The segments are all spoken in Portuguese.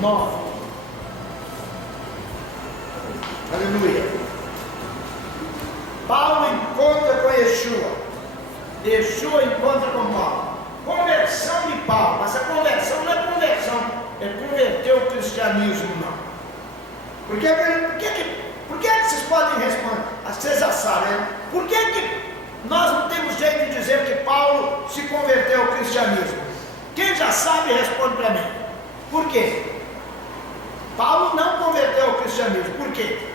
9. Aleluia. Paulo encontra com Yeshua. Yeshua encontra com Paulo. Conversão de Paulo. Mas a conversão não é conversão, é converter o cristianismo, não. Por que vocês podem responder? Vocês já sabem, né? Por que nós não temos jeito de dizer que Paulo se converteu ao cristianismo? Quem já sabe, responde para mim. Por quê? Paulo não converteu ao cristianismo. Por quê?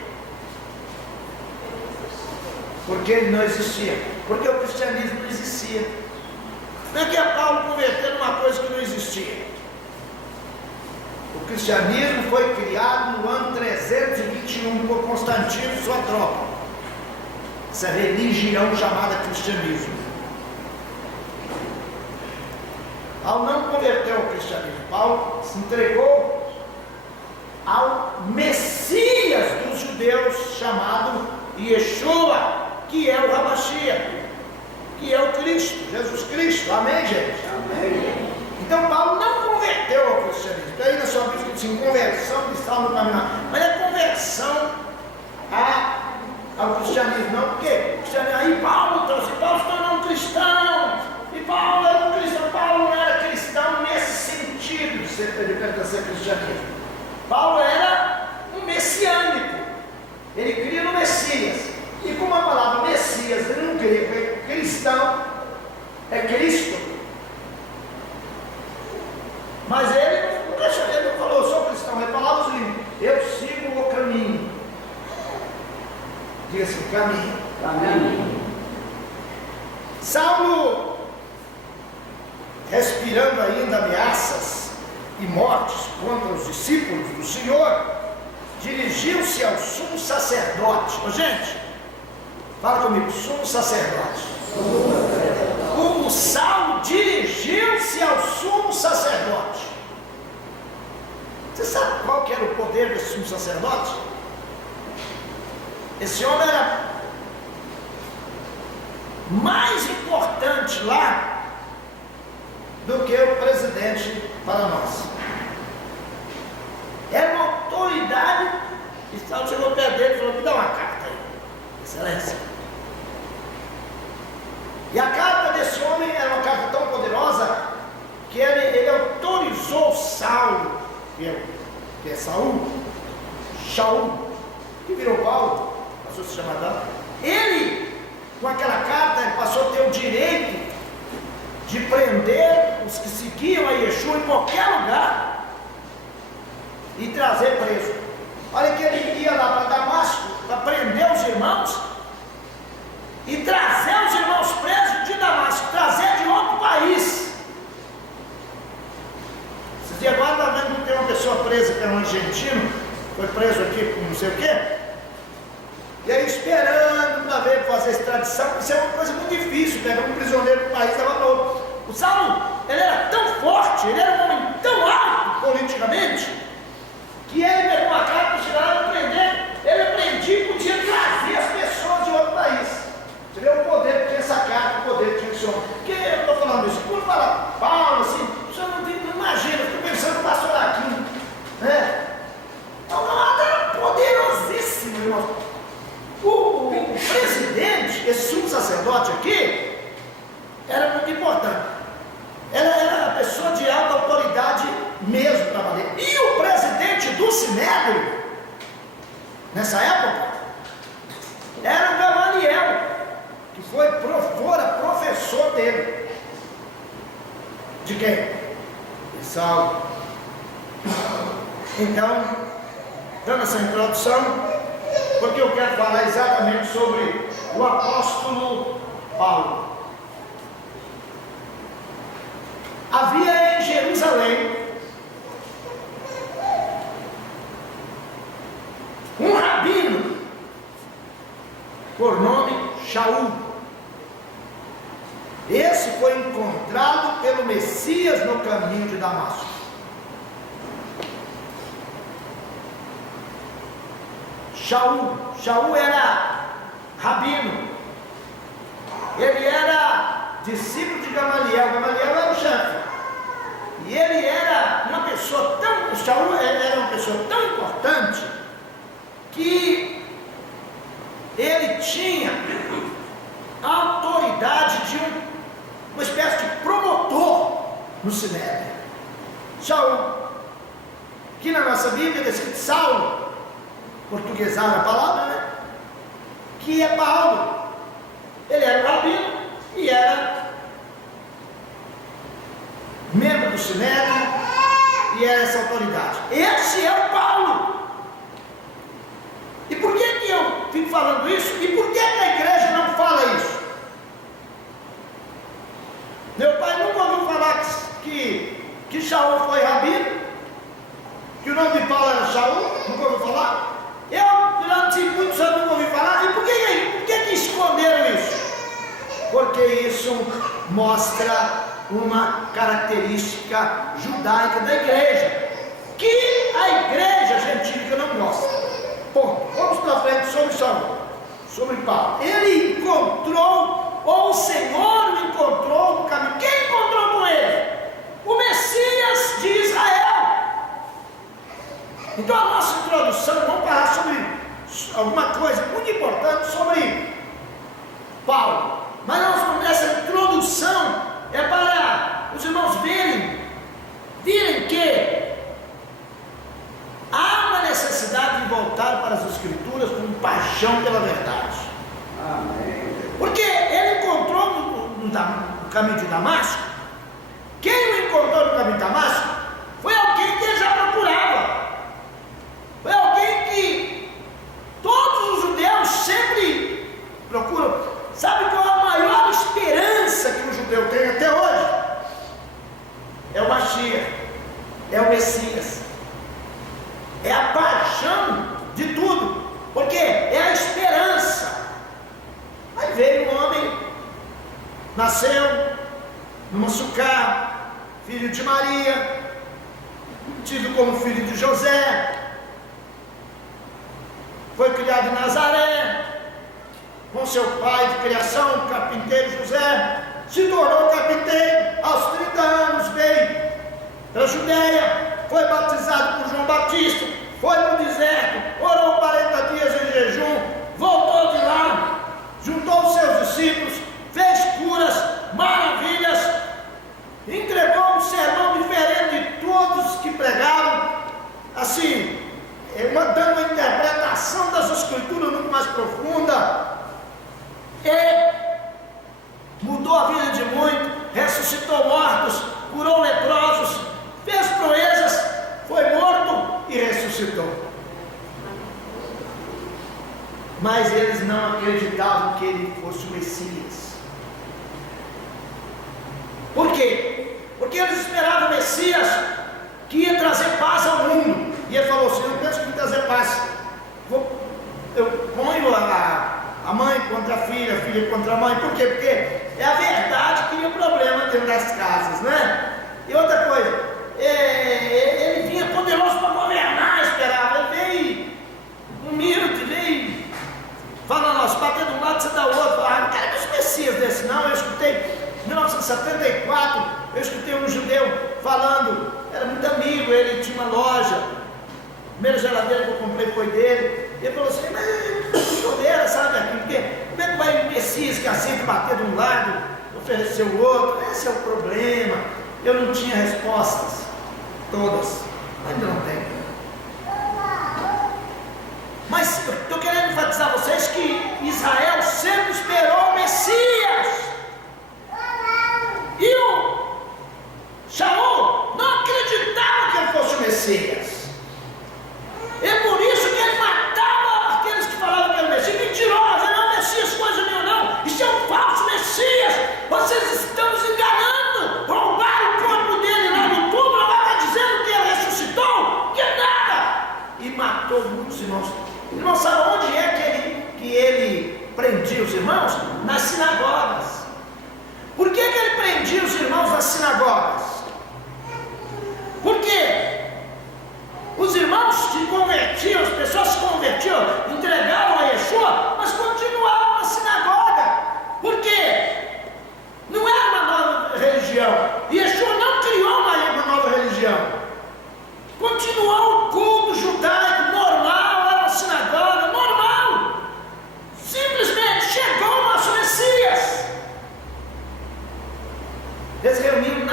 Porque ele não existia. Porque o cristianismo não existia. Não é que é Paulo convertendo uma coisa que não existia. O cristianismo foi criado no ano 321 por Constantino e sua tropa. Essa religião chamada cristianismo. Paulo não converteu ao cristianismo. Paulo se entregou ao Messias dos judeus, chamado Yeshua, que é o Hamashiach, que é o Cristo, Jesus Cristo. Amém, gente? Amém. Então Paulo não converteu ao cristianismo. Então aí na sua Bíblia diz assim, conversão que está no caminho. Mas é conversão ao cristianismo, não, porque aí Paulo se tornou um cristão, e Paulo era um cristão. Paulo não era cristão nesse sentido de pertencer ao cristianismo. Paulo era um messiânico, ele cria no Messias, e com a palavra Messias, ele não cria, cristão é Cristo, mas ele não falou, eu sou cristão, ele falava assim, eu sigo o caminho. Diga assim, caminho. Saulo, respirando ainda ameaças e mortes contra os discípulos do Senhor, dirigiu-se ao sumo sacerdote. Ô, gente, fala comigo, sumo sacerdote. O Saulo dirigiu-se ao sumo sacerdote. Você sabe qual que era o poder desse sumo sacerdote? Esse homem era mais importante lá do que o presidente para nós. Era uma autoridade. E Saulo chegou perto dele e falou, me dá uma carta aí, excelência. E a carta desse homem era uma carta tão poderosa que ele autorizou Saulo, que é Saul, Shaul, que virou Paulo, passou a se chamar dela. Ele, com aquela carta, ele passou a ter o direito de prender os que seguiam a Yeshua em qualquer lugar e trazer preso. Olha que ele ia lá para Damasco para prender os irmãos e trazer os irmãos presos de Damasco, trazer de outro país. Esses dias agora está vendo que tem uma pessoa presa que era um argentino, foi preso aqui com não sei o quê, e aí esperando para ver fazer extradição. Isso é uma coisa muito difícil, pegar um prisioneiro do país e levar para outro. O Saulo, ele era tão forte, ele era um homem tão alto politicamente, que ele pegou uma carta para tirar e prender. Ele prendia e podia trazer as pessoas de outro país. Você vê o poder que tinha essa carta, o poder que tinha esse homem. Por que eu estou falando isso? Quando fala Paulo assim, você não imagina, eu estou pensando no pastor Aquino, né? Então, era poderosíssimo, irmão. O presidente, esse sumo sacerdote aqui, era muito importante. Era a pessoa de alta autoridade mesmo para valer. E o presidente do Sinédrio, nessa época, era o Gamaliel, que fora professor dele. De quem? De Saulo. Então, dando essa introdução, porque eu quero falar exatamente sobre o apóstolo Paulo. Havia em Jerusalém um rabino por nome Shaul. Esse foi encontrado pelo Messias no caminho de Damasco. Shaul era rabino, ele era discípulo de Gamaliel. Gamaliel era o chefe, e ele era uma pessoa tão Saul era uma pessoa tão importante que ele tinha a autoridade de uma espécie de promotor no Sinédrio. Saul, que na nossa Bíblia é escrito Saulo, portuguesada a palavra, né? Que é Paulo. Ele era um rabino e era membro do Sinédrio e era essa autoridade. Esse é o Paulo. E por que eu fico falando isso? E por que a igreja não fala isso? Meu pai nunca ouviu falar que Saul foi rabino, que o nome de Paulo era Saul, nunca ouviu falar? Eu, durante muitos anos, nunca ouvi falar. E por que esconderam isso? Porque isso mostra uma característica judaica da igreja, que a igreja gentílica não gosta. Bom, vamos para frente sobre Saul, sobre Paulo. Ele encontrou, ou o Senhor o encontrou no caminho. Quem encontrou com ele? O Messias de Israel. Então a nossa introdução, vamos falar sobre alguma coisa muito importante sobre Paulo. Mas essa introdução é para os irmãos virem que há uma necessidade de voltar para as Escrituras com paixão pela verdade. Amém. Porque ele encontrou no caminho de Damasco. Quem o encontrou no caminho de Damasco foi alguém que ele já procurava. Foi alguém que todos os judeus sempre procuram. Sabe qual é a maior esperança que o judeu tem até hoje? É o Mashiach, é o Messias, é a paixão de tudo, porque é a esperança. Aí veio um homem, nasceu numa Sucá, filho de Maria, tido como filho de José, foi criado em Nazaré, com seu pai de criação, o carpinteiro José, se tornou carpinteiro aos 30 anos, veio para a Judéia, foi batizado por João Batista, foi para o deserto, orou 40 dias em jejum, voltou de lá, juntou os seus discípulos, fez curas, maravilhas, entregou um sermão diferente de todos que pregaram, assim, dando uma interpretação das Escrituras muito mais profunda. E mudou a vida de muito, ressuscitou mortos, curou leprosos, fez proezas, foi morto e ressuscitou. Mas eles não acreditavam que ele fosse o Messias. Por quê? Porque eles esperavam o Messias que ia trazer paz ao mundo. E ele falou assim: eu penso que trazer paz. Eu ponho a mãe contra a filha contra a mãe. Por quê? Porque é a verdade que cria problema dentro das casas, né? E outra coisa, ele vinha poderoso para governar, esperava. Ele veio humilde, veio falando, nós bater de um lado, você dá o outro. Não quero ver os Messias desse, não. Eu escutei em 1974, eu escutei um judeu falando, era muito amigo, ele tinha uma loja, a primeira geladeira que eu comprei foi dele. Ele falou assim: mas chodeira, sabe aqui? Porque como é que vai o Messias que aceita bater de um lado, oferecer o outro? Esse é o problema. Eu não tinha respostas, todas, ainda não tenho. Mas eu estou querendo enfatizar a vocês que Israel sempre esperou o Messias. E o Saul não acreditava que ele fosse o Messias. É por isso que ele matava aqueles que falavam que era o Messias. Mentiroso, não é o Messias, coisa nenhuma não. Isso é um falso Messias. Vocês estão nos enganando. Roubaram o corpo dele lá no túmulo. Agora está dizendo que ele ressuscitou. Que nada. E matou muitos irmãos. Irmão, sabe onde é que ele prendia os irmãos? Nas sinagogas. Por que ele prendia os irmãos nas sinagogas? Por quê? Os irmãos se convertiam, as pessoas se convertiam, entregavam a Yeshua, mas continuavam na sinagoga. Por quê? Não era uma nova religião. Yeshua não criou uma nova religião. Continuavam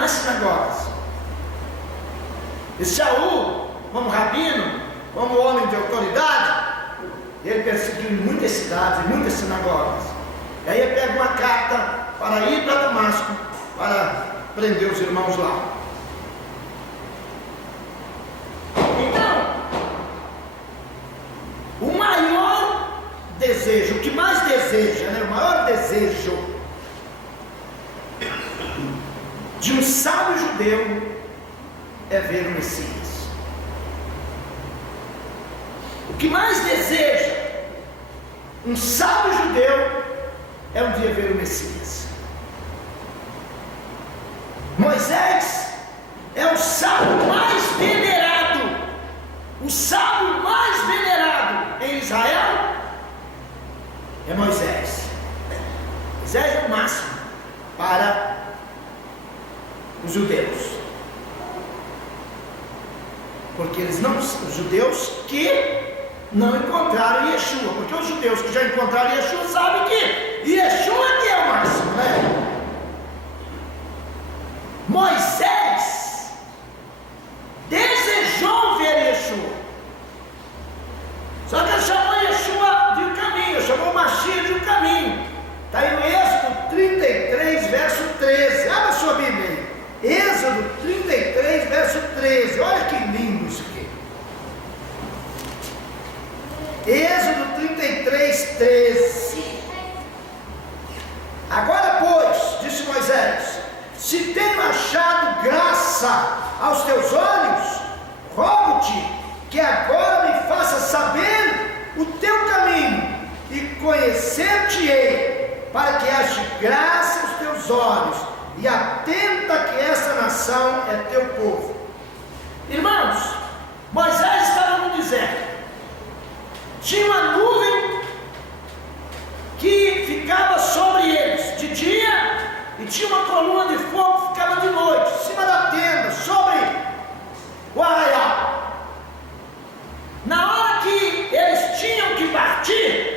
nas sinagogas. E Saul, como rabino, como homem de autoridade, ele perseguiu em muitas cidades, em muitas sinagogas. E aí ele pega uma carta para ir para Damasco, para prender os irmãos lá. Então, o maior desejo, o que mais deseja, né? O maior desejo de um sábio judeu é ver o Messias. O que mais deseja um sábio judeu é um dia ver o Messias. Moisés é o sábio mais venerado, o sábio mais venerado em Israel é Moisés. Moisés é o máximo para os judeus, porque eles não, os judeus que não encontraram Yeshua, porque os judeus que já encontraram Yeshua sabem que Yeshua que é o máximo, né? Moisés desejou ver Yeshua, só que ele chamou Yeshua de um caminho, chamou Mashiach de um caminho. Está aí no Êxodo 33, verso 13. Abra a sua Bíblia aí. Êxodo 33, verso 13. Olha que lindo isso aqui. Êxodo 33, 13. Agora, pois, disse Moisés, se tenho achado graça aos teus olhos, rogo-te que agora me faça saber o teu caminho e conhecer-te-ei, para que ache graça aos teus olhos, e atenta que essa nação é teu povo. Irmãos, Moisés estava no deserto, tinha uma nuvem que ficava sobre eles de dia, e tinha uma coluna de fogo que ficava de noite, em cima da tenda, sobre o arraial. Na hora que eles tinham que partir,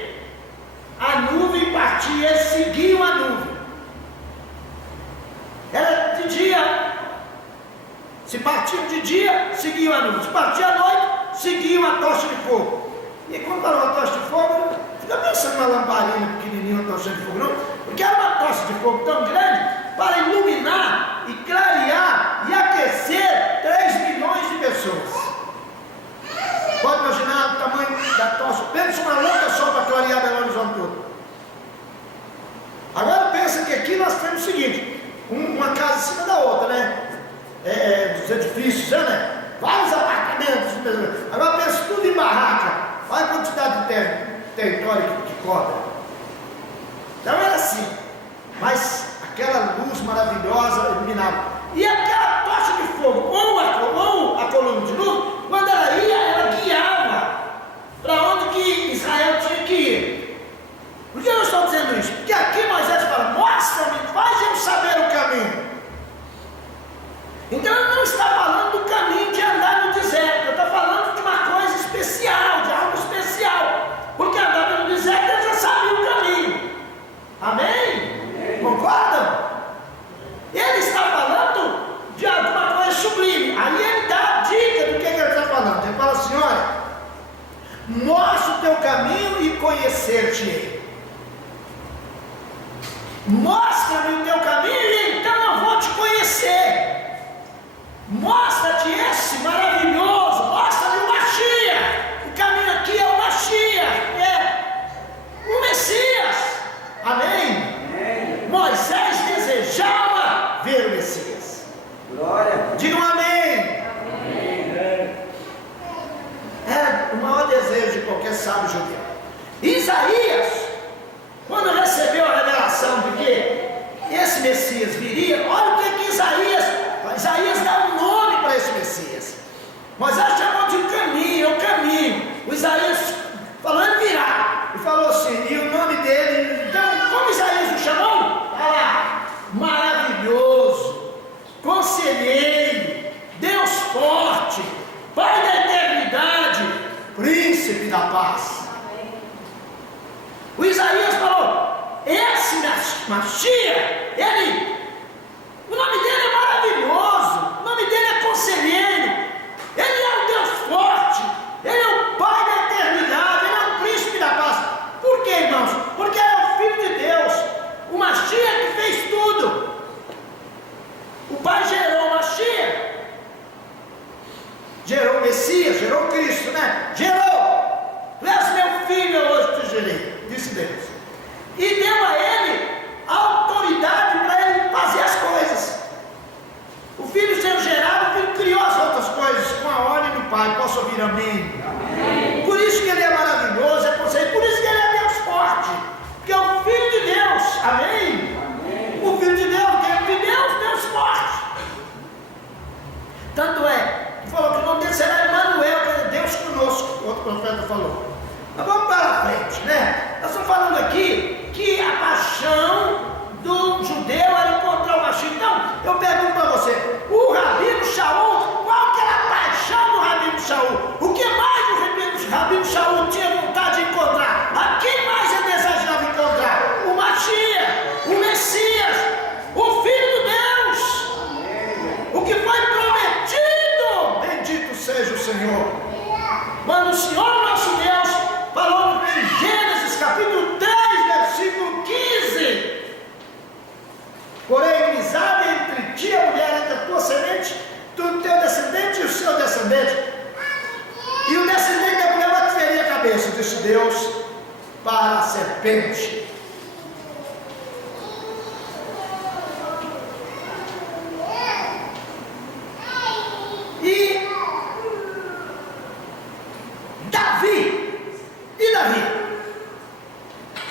a nuvem partia, eles seguiam a nuvem. Era de dia, se partiam de dia, seguiam a nuvem, se partiam à noite, seguiam a tocha de fogo. E quando falou a tocha de fogo, fica pensando na lamparina pequenininha, uma tocha de fogo, não? Porque era uma tocha de fogo tão grande para iluminar e clarear e aquecer 3 milhões de pessoas. Pode imaginar o tamanho da tocha? Pensa uma louca só para clarear Belo Horizonte todo. Agora pensa que aqui nós temos o seguinte, uma casa em cima da outra, né? Os edifícios, né? Vários apartamentos. Agora pensa tudo em barraca. Olha a quantidade de território que cobre. Então era assim, mas aquela luz maravilhosa iluminava. E aquela tocha de fogo, ou a coluna de luz, quando ela ia, ela guiava para onde que Israel tinha que ir. Por que eu estou dizendo isso? Porque aqui Moisés fala, mostra-me, faz eu saber o caminho. Então ele não está falando do caminho de andar no deserto, ele está falando de uma coisa especial, de algo especial, porque andava no deserto ele já sabia o caminho. Amém? Concordam? Ele está falando de uma coisa sublime. Aí ele dá a dica do que ele está falando. Ele fala assim, olha, mostra o teu caminho e conhecer-te. Mostra-me o teu caminho e então eu vou te conhecer. Mostra-te esse maravilhoso, mostra-me o Mashiach. O caminho aqui é o Mashiach, é o Messias. Amém? Amém. Moisés desejava ver o Messias. Glória. Digam amém. Amém. É o maior desejo de qualquer sábio judeu. Isaías, quando recebeu a revelação de que esse Messias viria, olha o que Isaías dá um nome para esse Messias. Moisés chamou de caminho, é o caminho. O Isaías falou, ele virá. E falou assim, e o nome dele, então, como Isaías o chamou? Olha lá, maravilhoso, conselheiro, Deus forte, Pai da eternidade, príncipe da paz. O Isaías falou, esse Mashiach, o nome dele é maravilhoso. Messias, gerou Cristo, né? Gerou. Tu és meu filho, eu hoje te gerei, disse Deus. E deu a ele autoridade para ele fazer as coisas. O filho sendo gerado, o filho criou as outras coisas com a ordem do Pai. Posso ouvir amém? Amém. Por isso que ele é maravilhoso, é conceito, por isso que ele é Deus forte, porque é o Filho de Deus, amém? Amém. O Filho de Deus, Deus forte. Tanto é, que falou que o nome dele será Emmanuel, que é Deus conosco, outro profeta falou. Mas vamos para frente, né? Nós estamos falando aqui que a paixão do judeu era encontrar o Mashiach. Então, eu pergunto para você, o Rabino Shaul, qual que era a paixão do Rabino Shaul? O que mais o Rabino Shaul tinha vontade de encontrar? A quem mais ele desejava encontrar? O Mashiach, o Messias, o Filho de Deus, o que foi prometido. Bendito seja o Senhor. Quando o Senhor nosso Deus falou em Gênesis capítulo 3, versículo 15: porém, inimizade entre ti e a mulher, entre a tua semente, do teu descendente e o seu descendente, e o descendente da mulher vai te ferir a cabeça, disse Deus para a serpente. E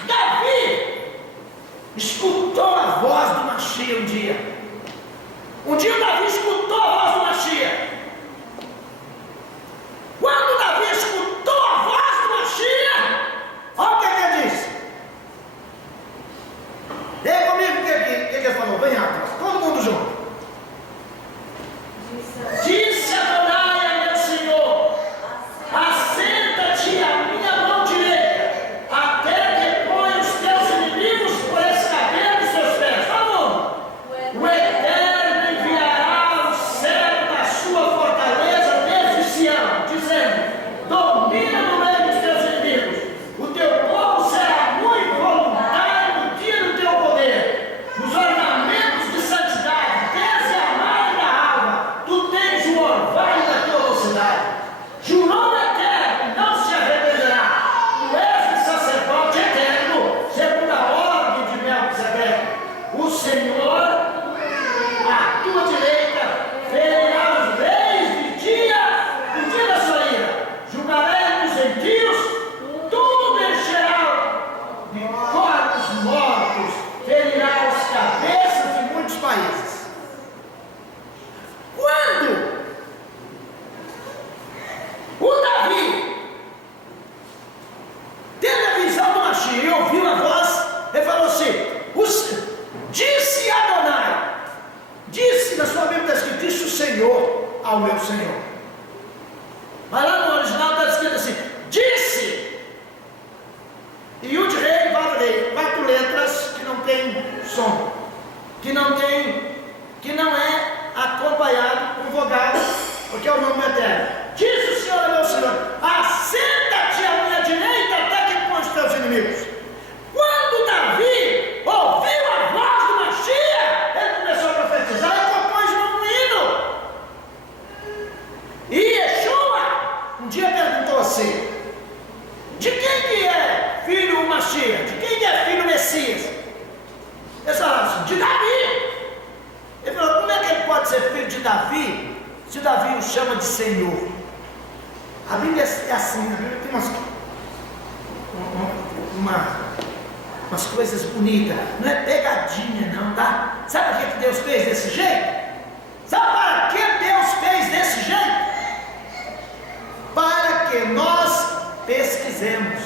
Davi escutou a voz do Mashiach um dia. Um dia Davi escutou a voz do Mashiach. Quando Davi escutou a voz do Mashiach, olha o que ele disse. Leia comigo o que ele falou. Vem rápido, todo mundo junto. Disse Adonai a meu Senhor: assenta-te à minha mão direita, até que ponha os teus inimigos por escabelo dos seus pés. Vamos! O Eterno enviará o céu da sua fortaleza desde Sião, dizendo: domina no meio dos teus inimigos. O teu povo será muito voluntário no dia do teu poder. Os ornamentos de santidade, desde a margem da alva, tu tens o orvalho da tua mocidade. Jurou eterno, não se arrependerá. Tu és o sacerdote eterno, segundo a ordem de Melquisedeque. O Senhor, à tua direita, ferirá os reis no dia da sua ira. Julgará os gentios, tudo encherá de corpos mortos, ferirá as cabeças de muitos países. Quando o Davi teve a visão do Mashiach e ouviu a voz, ele falou assim: disse Adonai, disse, na sua Bíblia está escrito, disse o Senhor ao meu Senhor. Mas lá no original está escrito assim: disse. E o de rei, vav rei, 4 letras que não tem som, que não é acompanhado com vogal, porque é o nome eterno. Disse o Senhor ao meu Senhor: assenta-te à minha direita até que põe os teus inimigos. Quando Davi ouviu a voz do Mashiach, ele começou a profetizar e compôs um hino. E Yeshua um dia perguntou assim: de quem que é filho o Mashiach? De quem que é filho o Messias? Eles falaram assim: de Davi. Ele falou: como é que ele pode ser filho de Davi, se Davi o chama de Senhor? A Bíblia é assim, a Bíblia tem umas coisas bonitas, não é pegadinha não, tá? Sabe por que Deus fez desse jeito? Sabe para que Deus fez desse jeito? Para que nós pesquisemos.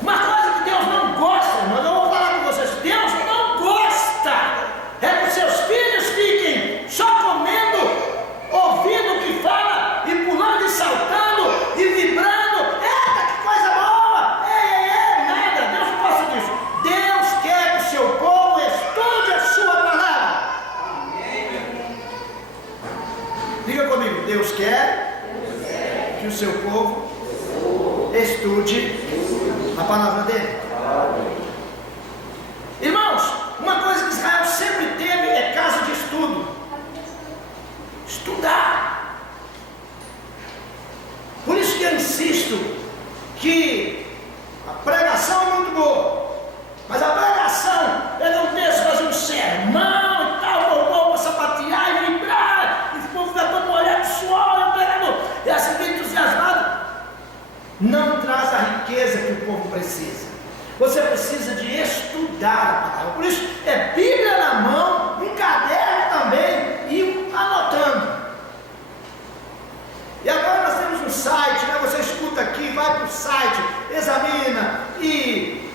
Uma coisa que Deus não gosta, mas eu vou falar com vocês: Deus não gosta é que os seus filhos fiquem só comendo, ouvindo o que fala, e pulando e saltando e vibrando. Eita, que coisa boa! Nada, Deus não gosta disso. Deus quer que o seu povo estude a sua palavra. Diga comigo: Deus quer que o seu povo estude a palavra dele. Irmãos, uma coisa que Israel sempre teve é casa de estudo. Estudar. não traz a riqueza que o povo precisa. Você precisa de estudar a palavra. Por isso, é Bíblia na mão, um caderno também, e anotando. E agora nós temos um site, né? Você escuta aqui, vai para o site, examina e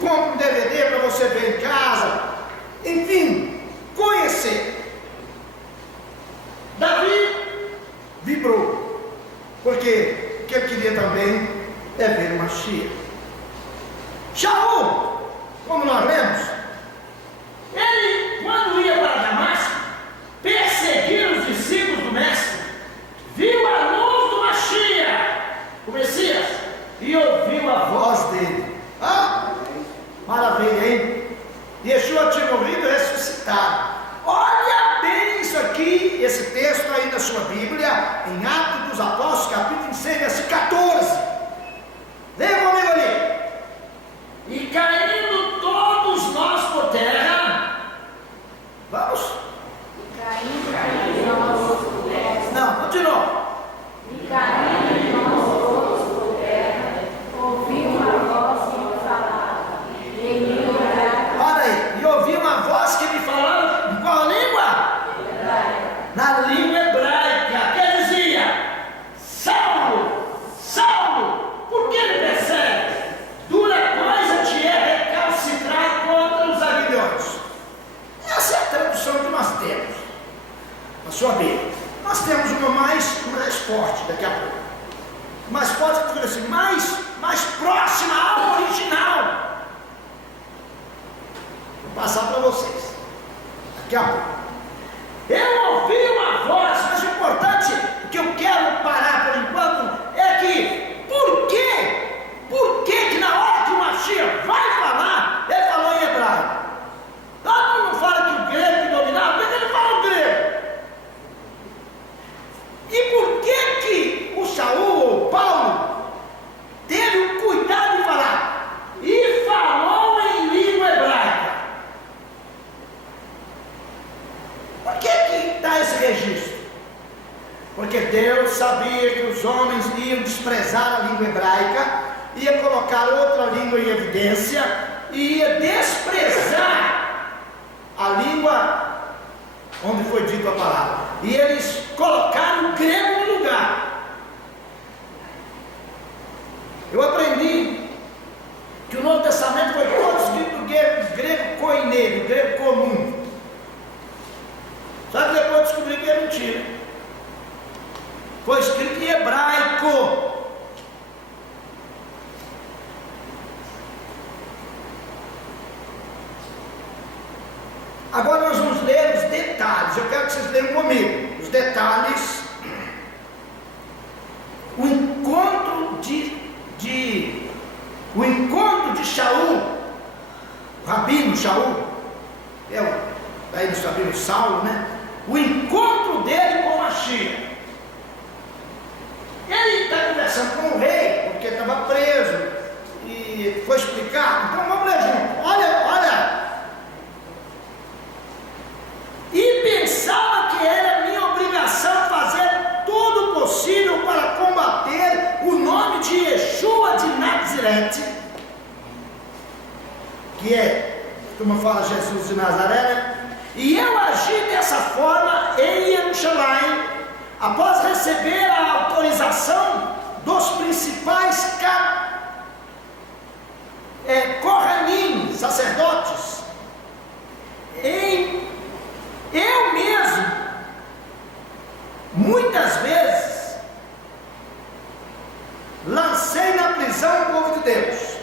compra um DVD para você ver em casa. Enfim, conhecer. Davi vibrou, porque o que ele queria também é ver o Mashiach. Shaul, como nós lemos, ele, quando ia para Damasco, perseguir os discípulos do mestre, viu a luz do Mashiach, o Messias, e ouviu a voz dele. Maravilha, hein? Yeshua tinha morrido e ressuscitado. Olha bem isso aqui, esse texto aí na sua Bíblia, em Atos dos Apóstolos, capítulo 6, versículo 14. Leia comigo ali. E caindo todos nós por terra. Vamos? E caindo nós por terra. Não, continua. E caindo nós todos por terra, ouvi uma voz que me falava, em língua hebraica. Olha aí, e ouvi uma voz que me falava, em qual língua? Hebraica. Na língua hebraica, que dizia: Saulo, Saulo, por que me persegue? Dura coisa te é recalcitrar contra os aguilhões. Essa é a tradução que nós temos na sua Bíblia. Nós temos uma mais forte daqui a pouco. Mais forte, que assim, mais próxima ao original. Vou passar para vocês daqui a pouco. Eu ouvi uma voz, mas o importante que eu quero parar por enquanto é que, por que na hora que o Mashiach vai falar, ele falou em hebraico? Todo mundo fala que o grego que dominava, por que ele fala o grego? E por que o Saul ou Paulo teve o cuidado de falar? E falou em língua hebraica. Por que está esse registro? Porque Deus sabia que os homens iam desprezar a língua hebraica, ia colocar outra língua em evidência e ia desprezar a língua onde foi dita a palavra. E eles colocaram o grego no lugar. Eu aprendi que o Novo Testamento foi todo escrito no grego koiné, no grego comum. Só que depois descobri que é mentira. Foi escrito em hebraico. Agora nós vamos ler os detalhes. Eu quero que vocês leiam comigo. Os detalhes. O encontro de Shaul, o rabino Shaul, daí nós sabemos Saulo, né? O encontro dele com Mashiach. Ele está conversando com o rei, porque estava preso, e foi explicar. Então vamos ler junto. Olha. E pensava que era minha obrigação fazer tudo o possível para combater o nome de Yeshua de Nazarete, que é, como fala Jesus de Nazaré, né? E eu agi dessa forma em Jerusalém, após receber a autorização dos principais Kohanim, sacerdotes, eu mesmo, muitas vezes, lancei na prisão o povo de Deus.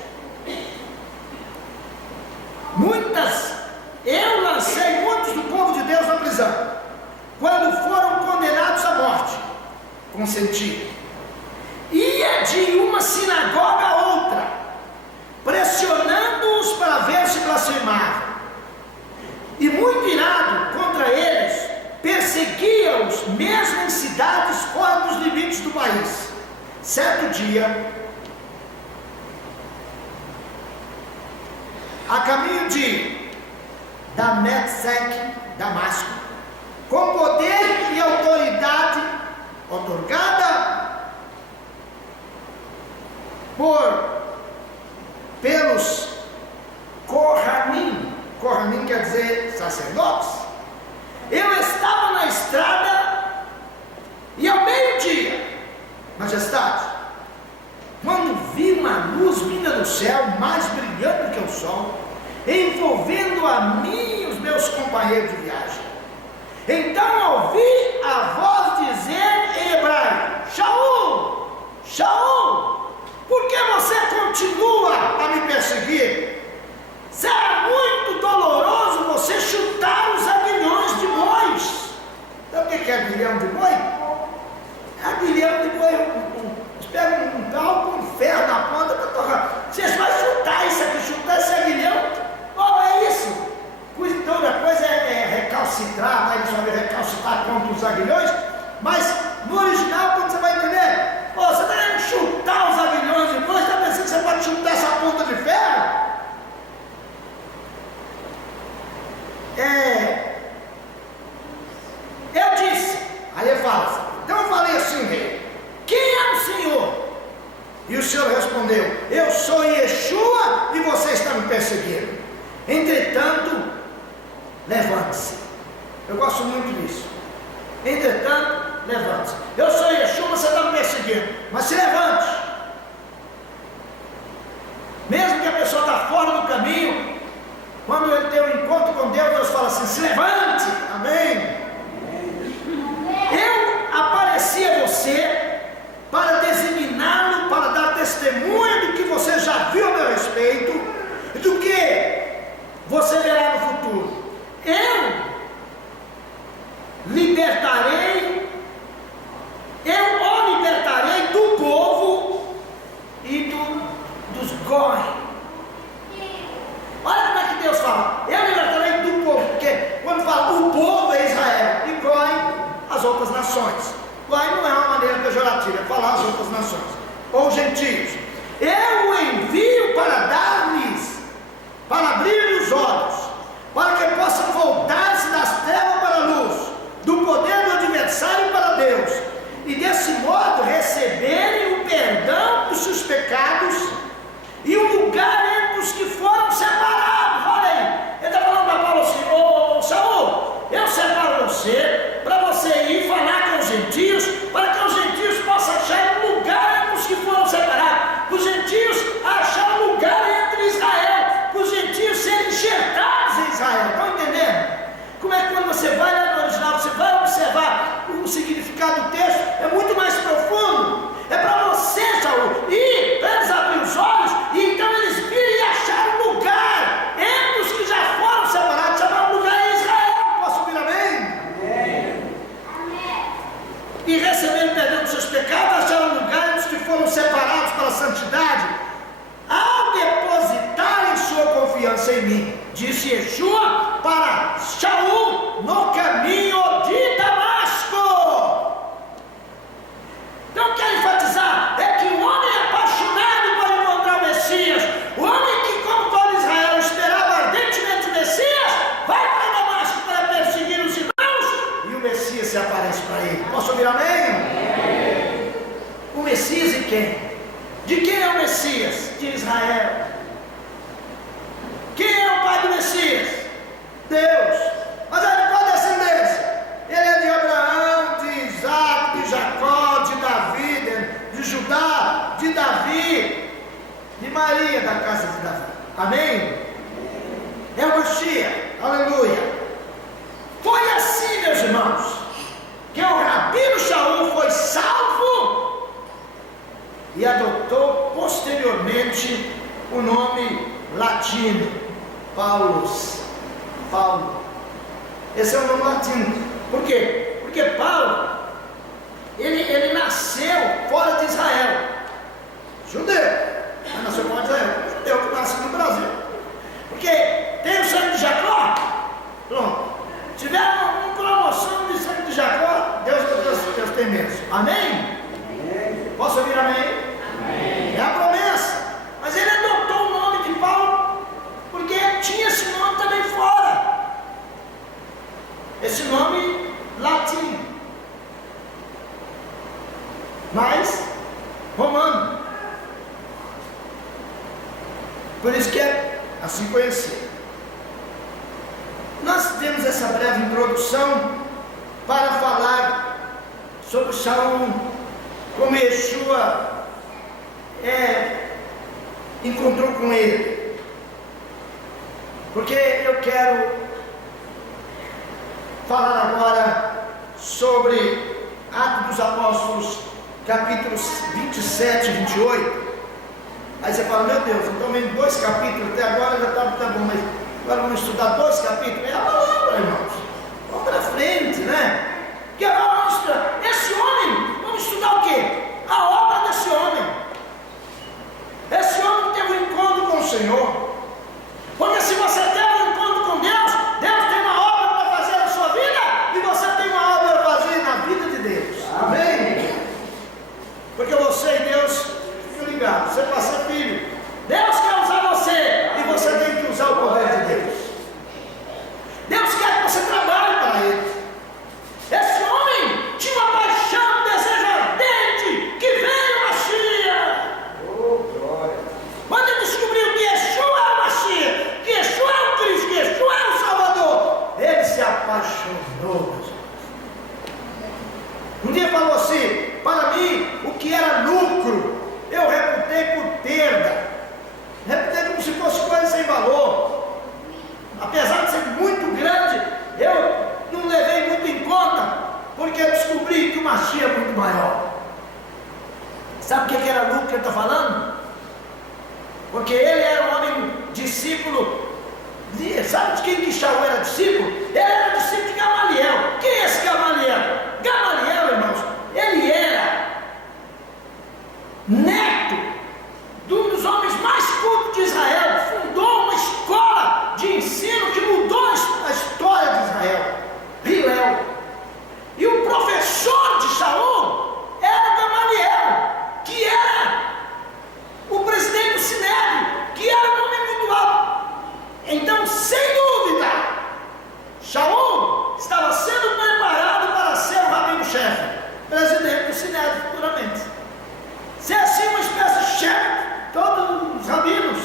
Eu lancei muitos do povo de Deus na prisão, quando foram condenados à morte, consenti. Ia de uma sinagoga a outra, pressionando-os para ver se blasfemavam. E muito irado contra eles, perseguia-os mesmo em cidades fora dos limites do país. Certo dia, a caminho de Damasco, com poder e autoridade otorgada envolvendo a mim e os meus companheiros de viagem. Então ouvi a voz dizer em hebraico: Shaul, Shaul, por que você continua a me perseguir? Será muito doloroso você chutar os aguilhões de bois. Então o que é aguilhão de boi? Aguilhão de boi, eles pegam um pau com um ferro na ponta para tocar. Vocês vão chutar isso aqui, chutar esse aguilhão? Oh, é isso. Toda coisa é recalcitrar, né? Eles vão recalcitrar contra os aguilhões, mas no original, quando você vai entender, oh, você está querendo chutar os aguilhões de boi, está pensando que você pode chutar essa ponta de ferro? Eu disse, aí ele fala assim, então eu falei assim, rei, quem é o Senhor? E o Senhor respondeu, eu sou Yeshua e você está me perseguindo. Entretanto, levante-se. Eu gosto muito disso. Entretanto, levante-se. Eu sou Yeshua, você está me perseguindo, mas se levante. Mesmo que a pessoa está fora do caminho, quando ele tem um encontro com Deus, Deus fala assim, se levante, amém? Eu apareci a você para designá-lo, para dar testemunho do que você já viu a meu respeito, do que você verá no futuro. Eu o libertarei do povo e dos goi. Olha como é que Deus fala, eu libertarei do povo, porque quando fala o povo é Israel, e goi, as outras nações. Goi não é uma maneira pejorativa, é falar as outras nações, ou gentios. Eu o envio para dar-lhes, para abrir os olhos, para que possam voltar-se das trevas para a luz, do poder do adversário para Deus, e desse modo receberem o perdão dos seus pecados e o lugar entre os que foram separados. Olha aí, ele está falando para Paulo assim, ô Saul, eu separo você, para você ir falar com os gentios, para que os gentios possam achar um lugar entre os que foram separados, para os gentios achar um lugar entre Israel, para os gentios serem enxertados em Israel. Estão entendendo? Como é que quando você vai lá no original, você vai observar o significado do texto, é muito mais profundo. É para você, Saul, ir, para eles abrir os olhos, e então eles virem e achar um lugar entre os que já foram separados, chamar um lugar em Israel. Posso ouvir amém? Amém. E receber o perdão dos seus pecados, achar um lugar entre os que foram separados para a santidade, ao depositarem sua confiança em mim, disse Yeshua para Shaul no caminho de Damasco. Então quero enfatizar, é que o homem apaixonado por encontrar o Messias, o homem que, como todo Israel, esperava ardentemente o Messias, vai para Damasco para perseguir os irmãos, e o Messias se aparece para ele. Posso ouvir amém? O Messias de quem? De quem é o Messias? De Israel. Quem é o pai do Messias? Deus. Mas é de qual descendência? Ele é de Abraão, de Isaac, de Jacó, de Davi, de Judá, de Davi, de Maria, da casa de Davi. Amém? É o Mashiach. Aleluia. Foi assim, meus irmãos, que o rabino Shaul foi salvo e adotou posteriormente o nome latino, Paulo. Esse é o nome latino. Por quê? Porque Paulo, ele nasceu fora de Israel, judeu, mas nasceu fora de Israel, judeu que nasce no Brasil, porque tem o sangue de Jacó, pronto, tiveram uma promoção de sangue de Jacó, Deus tem menos, amém? Posso ouvir amém? Amém. É a promessa. Mas ele adotou o nome de Paulo porque tinha esse nome também fora. Esse nome latino, mas romano. Por isso que é assim conhecido. Nós temos essa breve introdução para falar sobre Shaul, como Yeshua encontrou com ele. porque eu quero falar agora sobre Atos dos Apóstolos, capítulos 27 e 28. Aí você fala, meu Deus, então vem 2 capítulos, até agora já está bom, mas agora vamos estudar 2 capítulos. É a palavra, irmãos. Vamos para frente, né? Porque agora vamos estudar. Esse homem, vamos estudar o quê? A obra desse homem. Esse homem teve um encontro com o Senhor. Porque se você teve um encontro com Deus, Deus tem uma obra para fazer na sua vida, e você tem uma obra para fazer na vida de Deus. Amém? Porque você e Deus ficam ligados. Você pode ser filho. Deus quer usar você, e você tem que usar o poder de Deus. Deus quer que você trabalhe para Ele. Esse homem tinha uma paixão, um desejo ardente, que veio o Mashiach. Quando ele descobriu que Yeshua é o Mashiach, que Yeshua é o Cristo, que Yeshua é o Salvador, ele se apaixonou. Um dia falou assim, para mim, o que era lucro, eu reputei por perda. Reputei como se fosse coisa sem valor. Apesar de ser muito grande, eu não levei muito em conta, porque eu descobri que o Mashiach é muito maior. Sabe o que era lucro que ele está falando? Porque ele era um homem discípulo. Sabe de quem que Shaul era discípulo? Ele era discípulo de Gamaliel. Quem é esse Gamaliel? Gamaliel, irmãos, ele era neto de um dos homens mais cultos de Israel. Fundou uma escola de ensino que mudou a história de Israel, Hillel. E o professor de Shaul era Gamaliel, que era o presidente do Sinédrio, que era um homem muito alto. Então, sem dúvida, Shaul estava sendo preparado para ser o rabino-chefe, presidente do Sinédrio futuramente. Ser assim uma espécie de chefe, todos os rabinos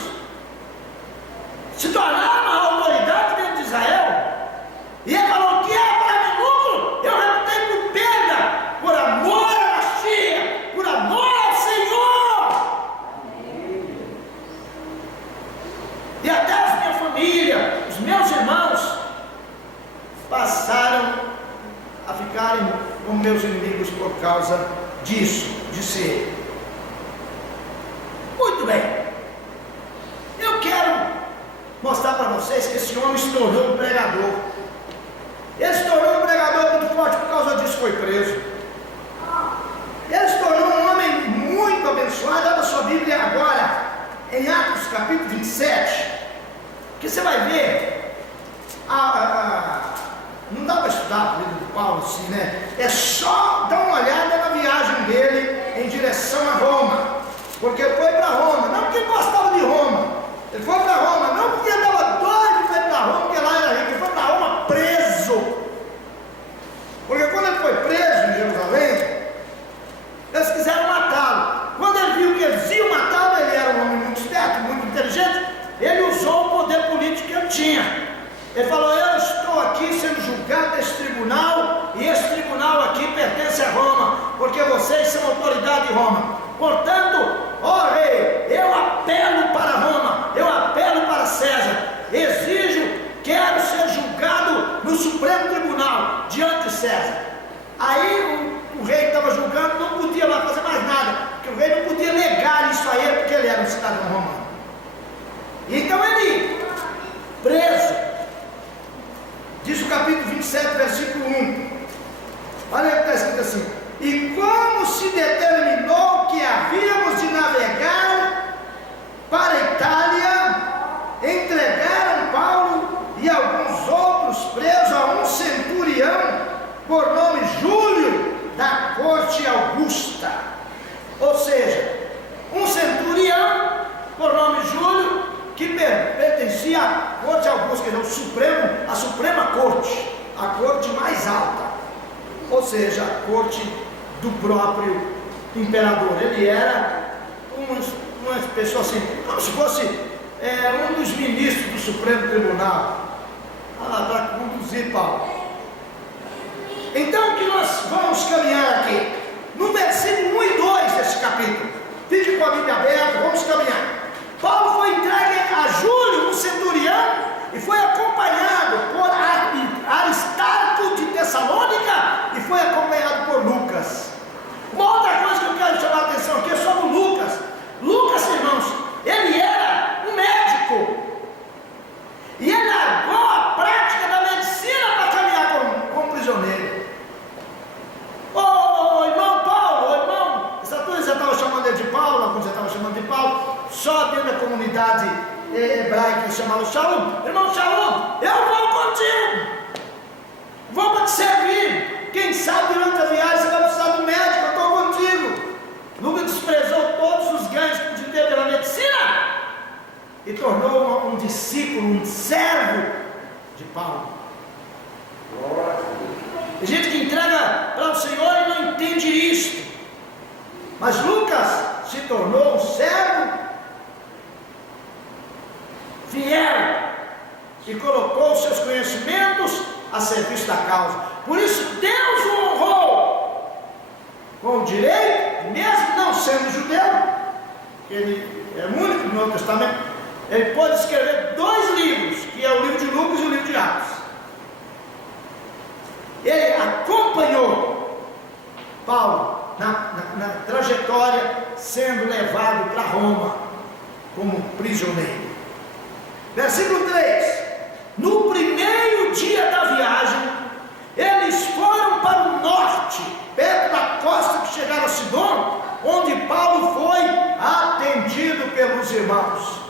se tornaram uma autoridade dentro de Israel. E ele falou que era para mim lucro, eu reputei por perda, por amor a Mashiach, por amor ao Senhor. E até a minha família, os meus irmãos, passaram a ficarem como meus inimigos por causa disso, disse ele. Muito bem, eu quero mostrar para vocês que esse homem se tornou um pregador. Ele se tornou um pregador muito forte, por causa disso foi preso. Ele se tornou um homem muito abençoado. Olha a sua Bíblia agora, em Atos capítulo 27, que você vai ver, não dá para estudar o livro de Paulo assim, né? É só dar uma olhada na viagem dele em direção a Roma. Porque ele foi para Roma, não porque ele gostava de Roma. Ele foi para Roma, não porque ele estava doido para ir para Roma, porque lá era rico. Ele foi para Roma preso. Porque quando ele foi preso em Jerusalém, eles quiseram matá-lo. Quando ele viu que eles iam matá-lo, ele era um homem muito esperto, muito inteligente, ele usou o poder político que ele tinha. Ele falou, eu estou aqui sendo julgado nesse tribunal, e esse tribunal aqui pertence a Roma, porque vocês são autoridade de Roma. Portanto, ó rei, eu apelo para Roma, eu apelo para César, exijo, quero ser julgado no Supremo Tribunal, diante de César. Aí o rei que estava julgando não podia mais fazer mais nada, porque o rei não podia negar isso a ele, porque ele era um cidadão romano. Então ele, preso, diz o capítulo 27, versículo 1, olha o que está escrito assim: e como se determinou que havíamos de navegar para a Itália, entregaram Paulo e alguns outros presos a um centurião por nome Júlio, da corte Augusta. Ou seja, um centurião por nome Júlio, que pertencia à corte Augusta, que é o Supremo, a Suprema Corte, a corte mais alta. Ou seja, a corte do próprio imperador. Ele era uma pessoa assim, como se fosse um dos ministros do Supremo Tribunal, para conduzir Paulo. Então, o que nós vamos caminhar aqui? No versículo 1 e 2 desse capítulo. Fique com a Bíblia aberta, vamos caminhar. Paulo foi entregue a Júlio, um centurião, e foi acompanhado por Aristarco de Tessalônica e foi acompanhado por Lucas. Uma outra coisa que eu quero chamar a atenção aqui é sobre o Lucas. Lucas, irmãos, ele era um médico e ele largou a prática da medicina para caminhar como prisioneiro. Ô irmão Paulo, irmão, essa turma já estava chamando ele de Paulo, alguns já estavam chamando de Paulo, só dentro da comunidade hebraica que chamava Shaul. Irmão Shaul, eu vou contigo, vou para te servir. Quem sabe durante a viagem você vai precisar de um médico, eu estou contigo. Lucas desprezou todos os ganhos que podia ter pela medicina e tornou um discípulo, um servo de Paulo. Tem gente que entrega para o Senhor e não entende isto, mas Lucas se tornou um servo fiel e colocou os seus conhecimentos a serviço da causa. Por isso Deus o honrou com o direito, mesmo não sendo judeu, ele é o único no Novo Testamento, ele pode escrever 2 livros, que é o livro de Lucas e o livro de Atos. Ele acompanhou Paulo na trajetória, sendo levado para Roma como prisioneiro. Versículo 3: no primeiro dia da viagem, eles foram para o norte, perto da costa que chegaram a Sidom, onde Paulo foi atendido pelos irmãos.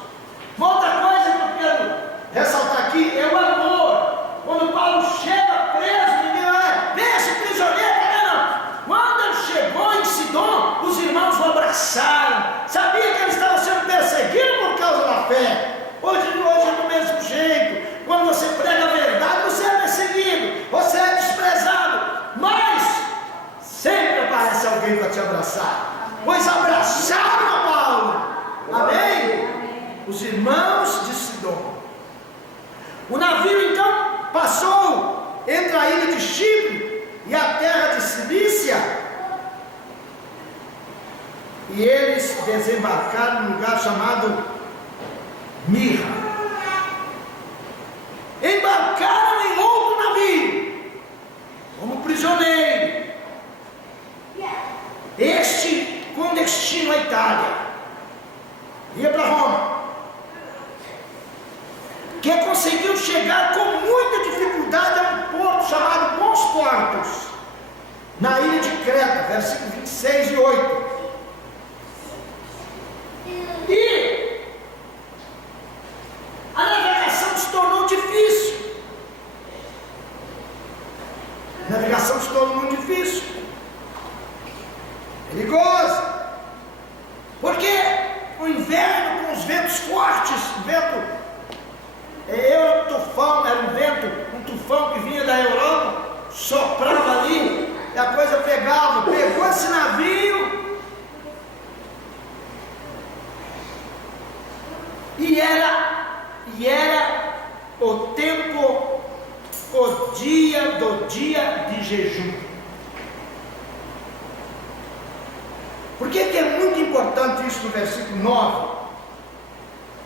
Uma outra coisa que eu quero ressaltar aqui é o amor. Quando Paulo chega preso, ninguém vai ver esse prisioneiro, não. Quando ele chegou em Sidom, os irmãos o abraçaram. Sabia que ele estava sendo perseguido por causa da fé. Hoje é do mesmo jeito. Quando você prega a verdade, você é perseguido, você é desprezado, mas sempre aparece alguém para te abraçar. Pois abraçaram a Paulo. Amém? Os irmãos de Sidom. O navio então passou entre a ilha de Chipre e a terra de Cilícia, e eles desembarcaram num lugar chamado Mirra. Embarcaram em outro navio como prisioneiro, este com destino à Itália, ia para Roma, que conseguiu chegar com muita dificuldade a um porto chamado Bons Portos, na ilha de Creta, versículos 26 e 8. E a navegação se tornou difícil. A navegação se tornou muito difícil, perigosa, porque o inverno com os ventos fortes, era um tufão que vinha da Europa, soprava ali, e a coisa pegou esse navio, e era o tempo, o dia do dia de jejum. Por que é muito importante isso no versículo 9?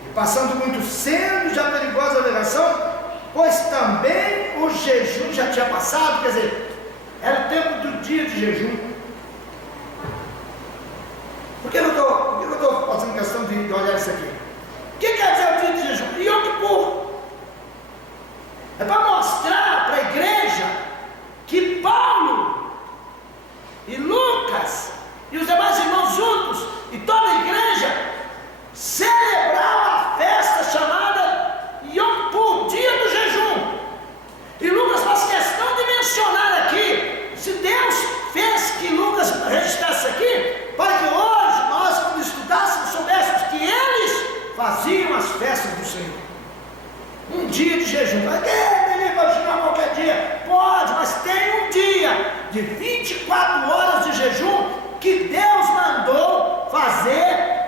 E passando muito sendo já perigosa a navegação, pois também o jejum já tinha passado, quer dizer, era o tempo do dia de jejum. Por que eu estou fazendo questão de olhar isso aqui? O que quer dizer o dia de jejum? Yom Kippur. É para mostrar para a igreja que Paulo e Lucas e os demais irmãos juntos e toda a igreja celebrava a festa chamada Yom Kippur, dia do jejum. E Lucas faz questão de mencionar aqui, se Deus fez que Lucas registrasse aqui, para que hoje nós, quando estudássemos, soubéssemos que eles faziam as festas do Senhor. Um dia de jejum. Pode jejuar qualquer dia? Pode, mas tem um dia de 24 horas de jejum que Deus mandou fazer,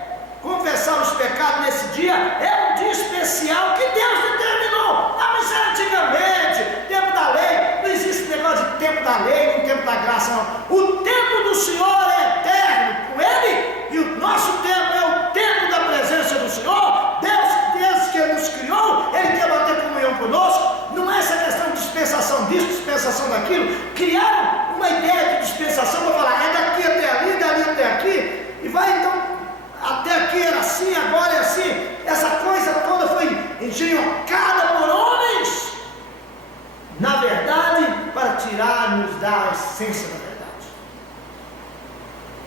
confessar os pecados nesse dia. É um dia especial que Deus determinou. Ah, mas era antigamente, tempo da lei. Não existe negócio de tempo da lei, nem tempo da graça, não. O tempo do Senhor é eterno com Ele, e o nosso tempo é o tempo da presença do Senhor. Deus que nos criou, Ele quer manter comunhão criaram uma ideia de dispensação para falar, é daqui até ali, dali até aqui, e vai então, até aqui era assim, agora é assim. Essa coisa toda foi engenhocada por homens, na verdade, para tirar-nos da essência da verdade.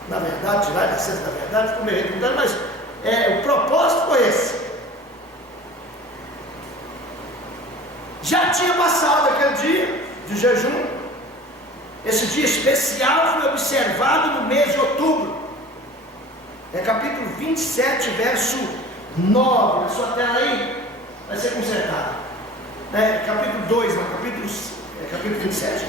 Na verdade, tirar da essência da verdade, ficou meio redundante, mas o propósito foi esse. Já tinha passado aquele dia de jejum. Esse dia especial foi observado no mês de outubro. É capítulo 27, verso 9. Na sua tela aí vai ser consertado. Capítulo 2, não, capítulo 27.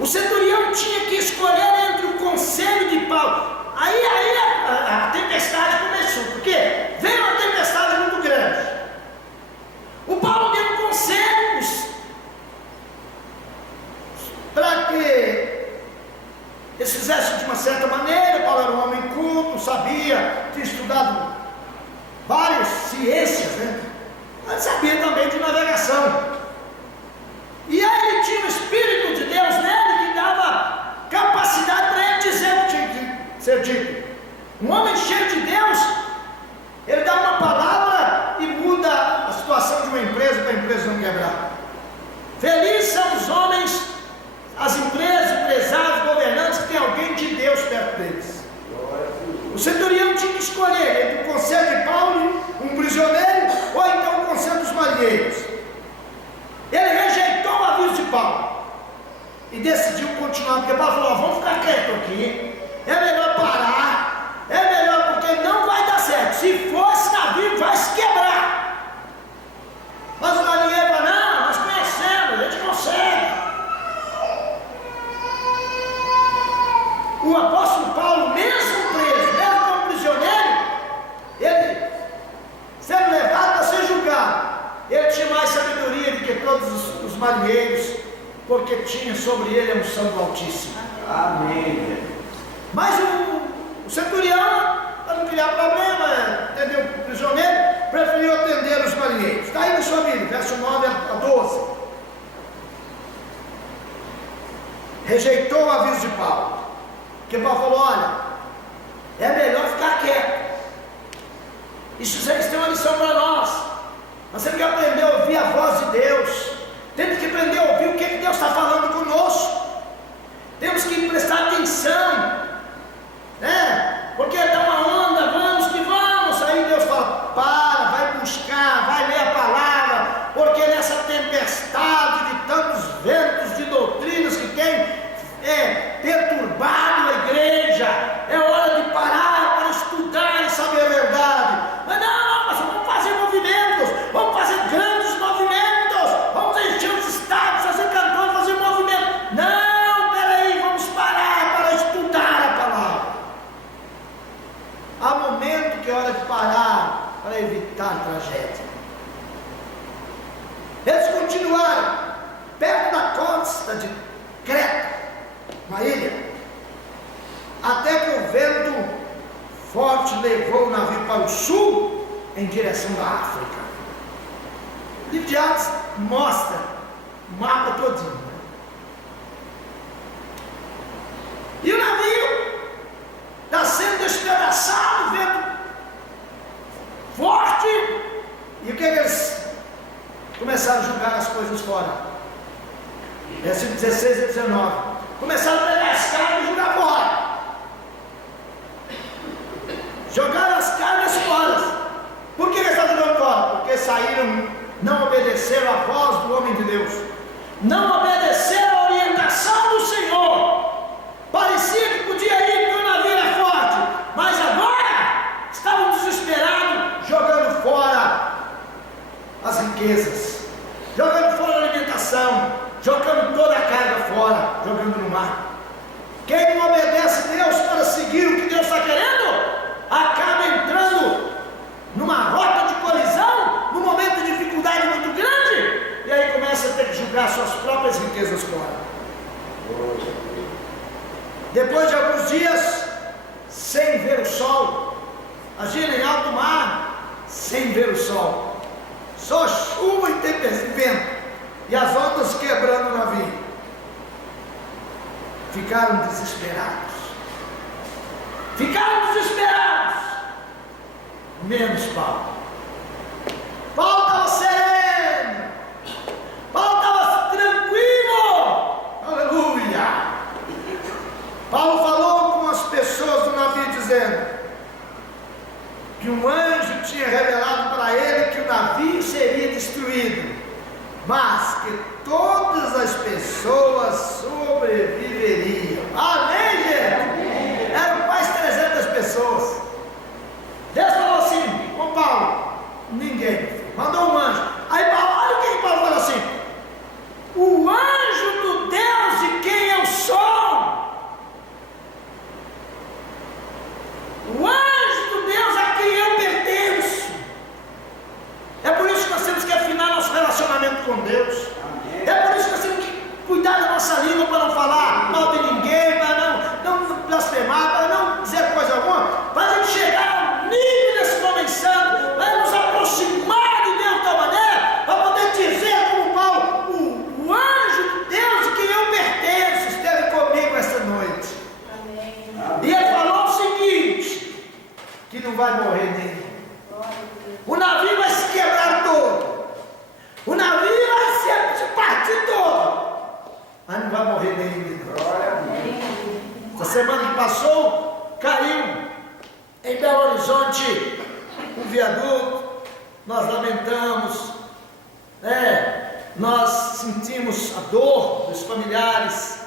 O centurião tinha que escolher entre o conselho de Paulo. Aí a tempestade começou. Por quê? Veio uma tempestade muito grande. O Paulo deu conselhos para que eles fizessem de uma certa maneira. Paulo era um homem culto, sabia, tinha estudado várias ciências, mas sabia também de navegação. E aí ele tinha o Espírito de Deus nele que dava capacidade para ele dizer o que tinha que ser dito. Um homem cheio de Deus, ele dá uma palavra e muda a situação de uma empresa para a empresa não quebrar. Felizes são os homens, as empresas, empresários, governantes que tem alguém de Deus perto deles. O centurião tinha que escolher entre o conselho de Paulo, um prisioneiro, ou então o conselho dos marinheiros. Ele rejeitou o aviso de Paulo e decidiu continuar, porque Paulo falou, vamos ficar quieto aqui, é melhor parar, é melhor porque não vai dar certo, se for esse navio vai se quebrar. Mas o marinheiro falou, não, nós conhecemos, a gente consegue. O apóstolo Paulo, mesmo preso, mesmo como prisioneiro, ele sendo levado para ser julgado, ele tinha mais sabedoria do que todos os marinheiros, porque tinha sobre ele a unção do Altíssimo. Amém. Mas o centurião, para não criar problema, entendeu? O prisioneiro preferiu atender os marinheiros. Está aí na sua Bíblia, verso 9 a 12. Rejeitou o aviso de Paulo, porque Paulo falou, olha, é melhor ficar quieto. Isso tem uma lição para nós. Nós temos que aprender a ouvir a voz de Deus. Temos que aprender a ouvir o que Deus está falando conosco. Temos que prestar atenção, porque dá uma onda, vamos que vamos. Aí Deus fala, para, vai buscar, vai ler a palavra, porque nessa tempestade de tantos ventos de doutrinas que tem perturbado a igreja, é hora de parar para estudar e saber a verdade. Mas não, mas vamos fazer movimentos, vamos fazer grandes movimentos, vamos encher os estados, fazer cantores, fazer movimento. Não, peraí, vamos parar para estudar a palavra. Há momento que é hora de parar para evitar tragédia. Eles continuaram perto da costa de Creta, uma ilha, até que o vento forte levou o navio para o sul, em direção da África. O livro de Atos mostra o mapa todinho, E o navio está sendo despedaçado, vento forte, e o que eles começaram a jogar as coisas fora? Versículo 16 a 19. Começaram a pegar as cargas e jogar fora. Jogaram as cargas fora. Por que eles estavam jogando fora? Porque saíram, não obedeceram a voz do homem de Deus, não obedeceram a orientação do Senhor. Parecia que podia ir porque o navio era forte, mas agora estavam desesperados, jogando fora as riquezas, jogando fora a alimentação, jogando toda a carga fora, jogando no mar. Quem não obedece a Deus para seguir o que Deus está querendo, acaba entrando numa rota de colisão, num momento de dificuldade muito grande, e aí começa a ter que julgar suas próprias riquezas fora. Depois de alguns dias, sem ver o sol, agindo em alto mar, sem ver o sol, só chuva e tempestade, vento, e as ondas quebrando o navio. ficaram desesperados. Ficaram desesperados. Menos Paulo. Paulo estava sereno. Paulo estava tranquilo. Aleluia. Paulo falou com as pessoas do navio dizendo que um anjo tinha revelado para ele que o navio seria destruído, mas que todas as pessoas sobreviveriam. Amém, gente? Eram quase 300 pessoas. Deus falou assim com Paulo: ninguém. Mandou um anjo. Aí Paulo, olha o que Paulo falou assim: o anjo do Deus de quem eu sou, o anjo do Deus a quem eu pertenço. É por isso que nós temos que afinar nosso relacionamento com Deus. É por isso que nós temos que cuidar da nossa língua para não falar mal de ninguém, para não blasfemar, para não dizer coisa alguma, para a gente chegar ao nível desse homem santo, para nos aproximar de Deus de tal maneira, para poder dizer como Paulo: o anjo de Deus de quem eu pertenço esteve comigo esta noite. Amém. E ele falou o seguinte: que não vai morrer nenhum. O navio vai se quebrar todo. O navio vai se partir todo. Mas não vai morrer nenhum de nós. Essa semana que passou, caiu em Belo Horizonte um viaduto. Nós lamentamos, nós sentimos a dor dos familiares,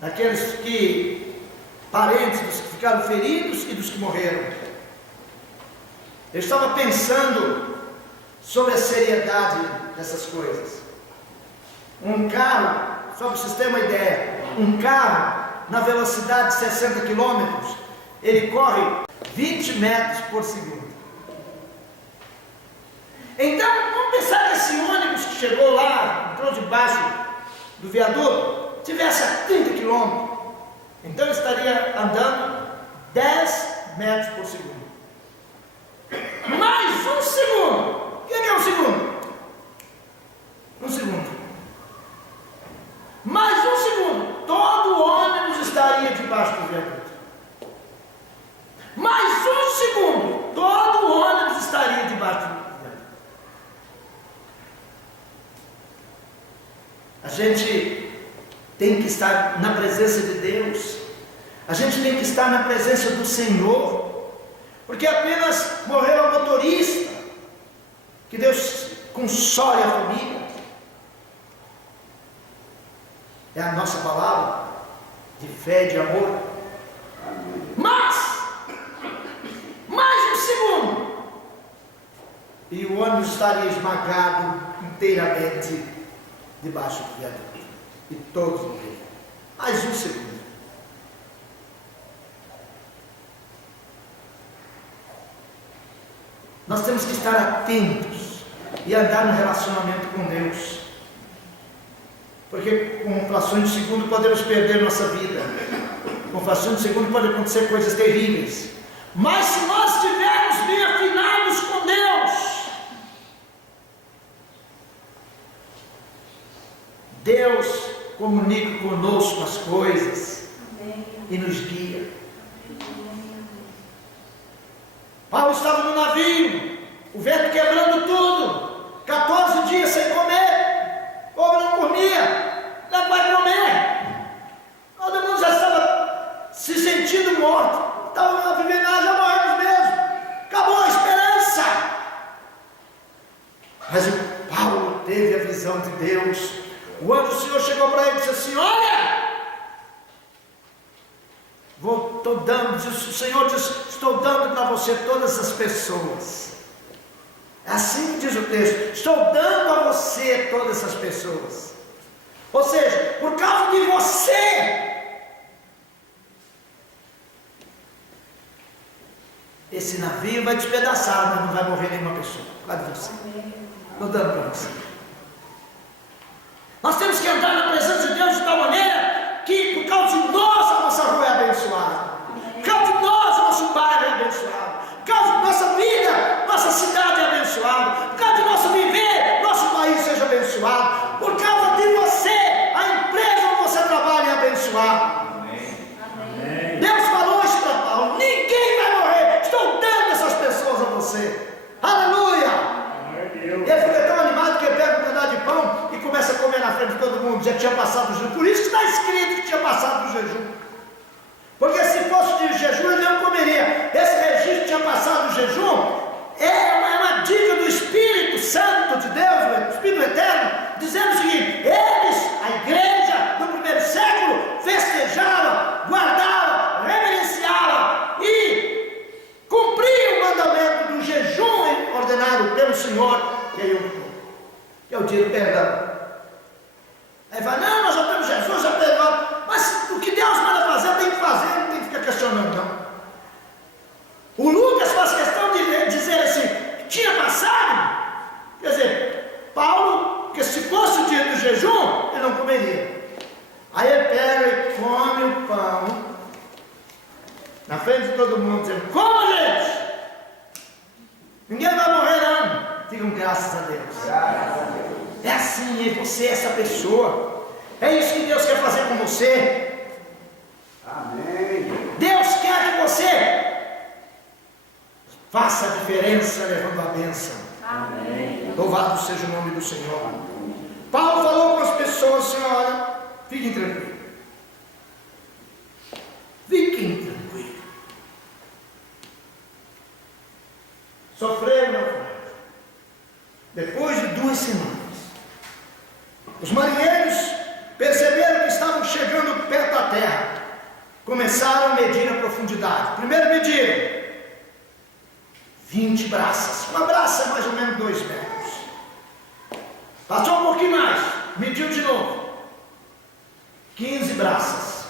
daqueles parentes dos que ficaram feridos e dos que morreram. Eu estava pensando sobre a seriedade dessas coisas. Um carro, só para vocês terem uma ideia, um carro na velocidade de 60 km, ele corre 20 metros por segundo. Então, vamos pensar que esse ônibus que chegou lá, entrou debaixo do viaduto, tivesse a 30 km, então ele estaria andando 10 metros por segundo. Mais um segundo. O que é um segundo? Um segundo. Mais um segundo. Todo o ônibus estaria debaixo do viaduto. Mais um segundo. Todo o ônibus estaria debaixo do viaduto. A gente tem que estar na presença de Deus. A gente tem que estar na presença do Senhor. Porque apenas morreu a motorista, que Deus console a família. É a nossa palavra de fé, de amor. Mas, mais um segundo, e o ônibus estaria esmagado inteiramente debaixo do viaduto. E todos morreram. Mais um segundo. Nós temos que estar atentos e andar no relacionamento com Deus, porque com frações de segundo podemos perder nossa vida, com frações de segundo podem acontecer coisas terríveis, mas se nós estivermos bem afinados com Deus, Deus comunica conosco as coisas e nos guia. Paulo estava no navio, o vento quebrando tudo, 14 dias sem comer, o povo não comia, não vai comer, todo mundo já estava se sentindo morto, estava vivendo, já morremos mesmo, acabou a esperança. Mas o Paulo teve a visão de Deus, o anjo do Senhor chegou para ele e disse assim: olha, estou dando, o Senhor diz, estou dando para você todas as pessoas. É assim que diz o texto: estou dando a você todas essas pessoas. Ou seja, por causa de você, esse navio vai despedaçar, mas não vai morrer nenhuma pessoa, por causa de você. Estou dando para você. Nós temos que entrar na presença de Deus de tal maneira que, por causa de nós, a nossa rua é abençoada, por causa de nós, o nosso bairro é abençoado, por causa de nossa vida, nossa cidade é abençoada, por causa de nosso viver, nosso país seja abençoado, por causa de você, a empresa onde você trabalha é abençoar. Deus falou isso para Paulo: ninguém vai morrer, estou dando essas pessoas a você. Aleluia! Ele fica tão animado que ele pega um pedaço de pão e começa a comer na frente de todo mundo. Já tinha passado o jejum. Por isso que está escrito que tinha passado o jejum. Porque se fosse de jejum, ele não comeria. Esse registro tinha passado o jejum. É uma dica do Espírito Santo de Deus, do Espírito Eterno, dizendo o seguinte: eles, a igreja do primeiro século, festejavam, guardavam, reverenciavam e cumpriam o mandamento do jejum ordenado pelo Senhor, que é Yom Kippur, que é o dia do perdão. Aí fala: não, nós já temos Jesus, já perdoamos. Mas o que Deus manda fazer, tem que fazer, não tem que ficar questionando, não. O Lucas faz questão de dizer assim, que tinha passado. Quer dizer, Paulo, que se fosse o dia do jejum, ele não comeria. Aí ele pega e come o pão na frente de todo mundo, dizendo: coma, gente! Ninguém vai morrer, não. Digam graças a Deus. É assim, você é essa pessoa. É isso que Deus quer fazer com você. Amém. Deus quer que você faça a diferença levando a bênção. Amém. Louvado seja o nome do Senhor. Paulo falou com as pessoas assim: olha, fiquem tranquilos. Fiquem tranquilos. Sofreram, não? Depois de 2 semanas, os marinheiros perceberam que estavam chegando perto da terra. Começaram a medir a profundidade. Primeiro mediram 20 braças. Uma braça é mais ou menos 2 metros. Passou um pouquinho mais, mediu de novo 15 braças.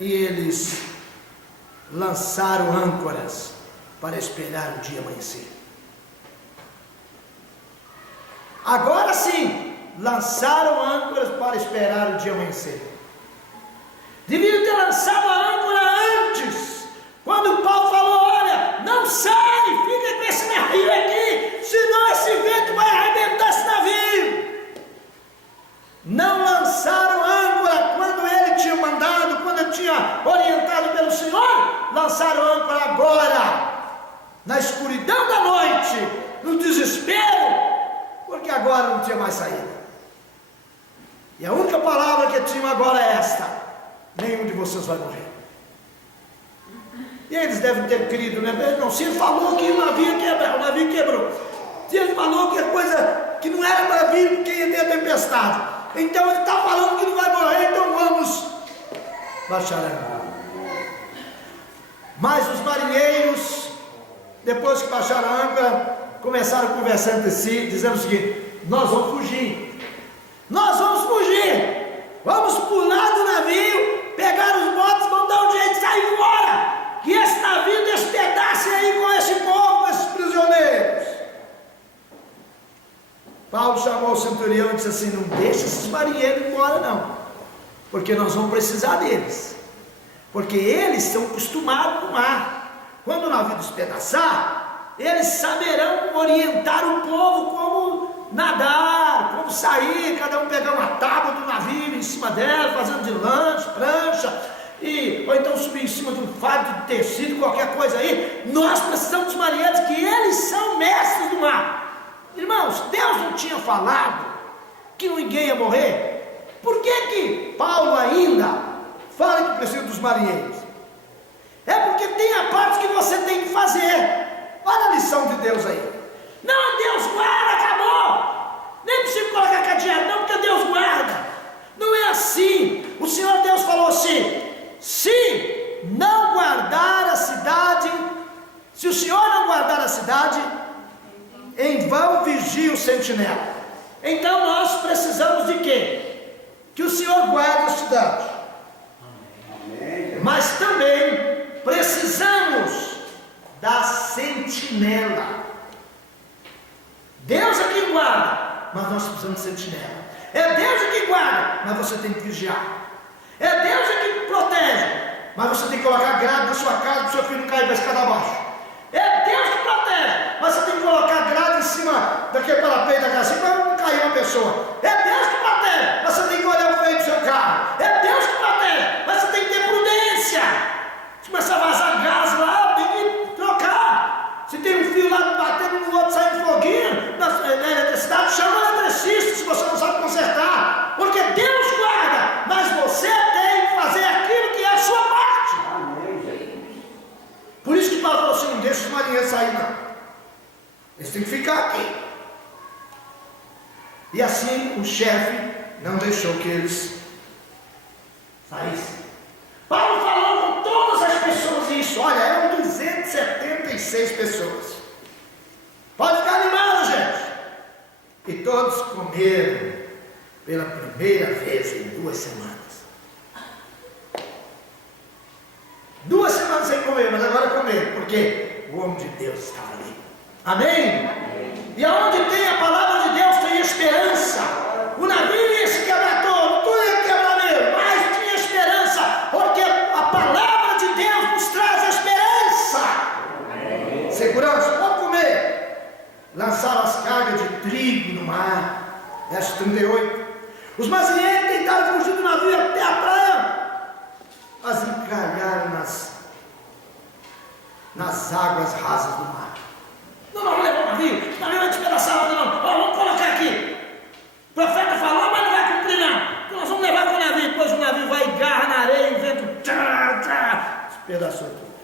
E eles lançaram âncoras para esperar o dia amanhecer. Agora sim, lançaram âncoras para esperar o dia amanhecer. Deviam ter lançado a âncora antes, quando Paulo falou: olha, não sai, fica com esse navio aqui, senão esse vento vai arrebentar esse navio. Não lançaram âncora quando ele tinha mandado, quando ele tinha orientado pelo Senhor. Lançaram âncora agora, na escuridão da noite, no desespero, porque agora não tinha mais saída. E a única palavra que tinham agora é esta: nenhum de vocês vai morrer. E eles devem ter crido, né? Não, se ele falou que o navio ia quebrar, o navio quebrou. Se ele falou que é coisa que não era para vir, porque ia ter a tempestade, então ele está falando que não vai morrer, então vamos baixar a água. Mas os marinheiros, depois que baixaram a âncora, começaram a conversar entre si, dizendo o seguinte: nós vamos fugir. Nós vamos fugir. Vamos pular do navio, pegar os botes, vamos dar um jeito de sair fora. Que esse navio despedace aí com esse povo, com esses prisioneiros. Paulo chamou o centurião e disse assim: não deixa esses marinheiros embora não, porque nós vamos precisar deles, porque eles estão acostumados com o mar. Quando o navio despedaçar, eles saberão orientar o povo como nadar, como sair, cada um pegar uma tábua do navio em cima dela, fazendo de lanche, prancha, ou então subir em cima de um fardo de tecido, qualquer coisa aí. Nós precisamos dos marinheiros, que eles são mestres do mar. Irmãos, Deus não tinha falado que ninguém ia morrer? Por que Paulo ainda fala que precisa dos marinheiros? É porque tem a parte que você tem que fazer. Olha a lição de Deus aí. Não, Deus guarda, acabou. Nem precisa colocar cadeado, não, porque Deus guarda. Não é assim. O Senhor Deus falou assim: se não guardar a cidade, se o Senhor não guardar a cidade, em vão vigia o sentinela. Então nós precisamos de quê? Que o Senhor guarde a cidade. Mas também precisamos da sentinela. Deus é quem guarda, mas nós precisamos de sentinela. É Deus é quem guarda, mas você tem que vigiar. É Deus é quem protege, mas você tem que colocar grade na sua casa para o seu filho não cair da escada abaixo. É Deus que protege, mas você tem que colocar grade em cima daquele parapeito da casa, para não cair uma pessoa pessoa. É Deus que protege, mas você tem que olhar o feio do seu carro. É Deus que protege, mas você tem que ter prudência. Se começar a vazar gás lá, tem que trocar. Se tem um fio lá batendo no outro, saindo foguinho, na eletricidade, chama o eletricista se você não sabe consertar. Porque Deus guarda, mas você tem que fazer aquilo que é a sua parte. Por isso que Paulo falou assim: não deixa os marinheiros sair, não. Eles têm que ficar aqui. E assim o chefe não deixou que eles saíssem. Paulo falou com todas as pessoas isso. Olha, eram 276 pessoas. Pode ficar animado, gente. E todos comeram pela primeira vez em 2 semanas. 2 semanas sem comer, mas agora comer, porque o homem de Deus estava ali. Amém? Amém. E aonde tem a palavra de Deus tem esperança. O navio ia se quebrar todo, tudo ia quebrar mesmo, mas tinha esperança, porque a palavra de Deus nos traz esperança. Amém. Segurança, pode comer. Lançaram as cargas de trigo no mar. Verso 38. Os marinheiros tentaram fugir do navio até a praia, mas encalharam nas águas rasas do mar. Não, vamos levar o navio vai despedaçar, não. Vamos colocar aqui. O profeta falou, mas não vai cumprir, não. Nós vamos levar com o navio. Depois o navio vai e garra na areia, o vento despedaçou tudo.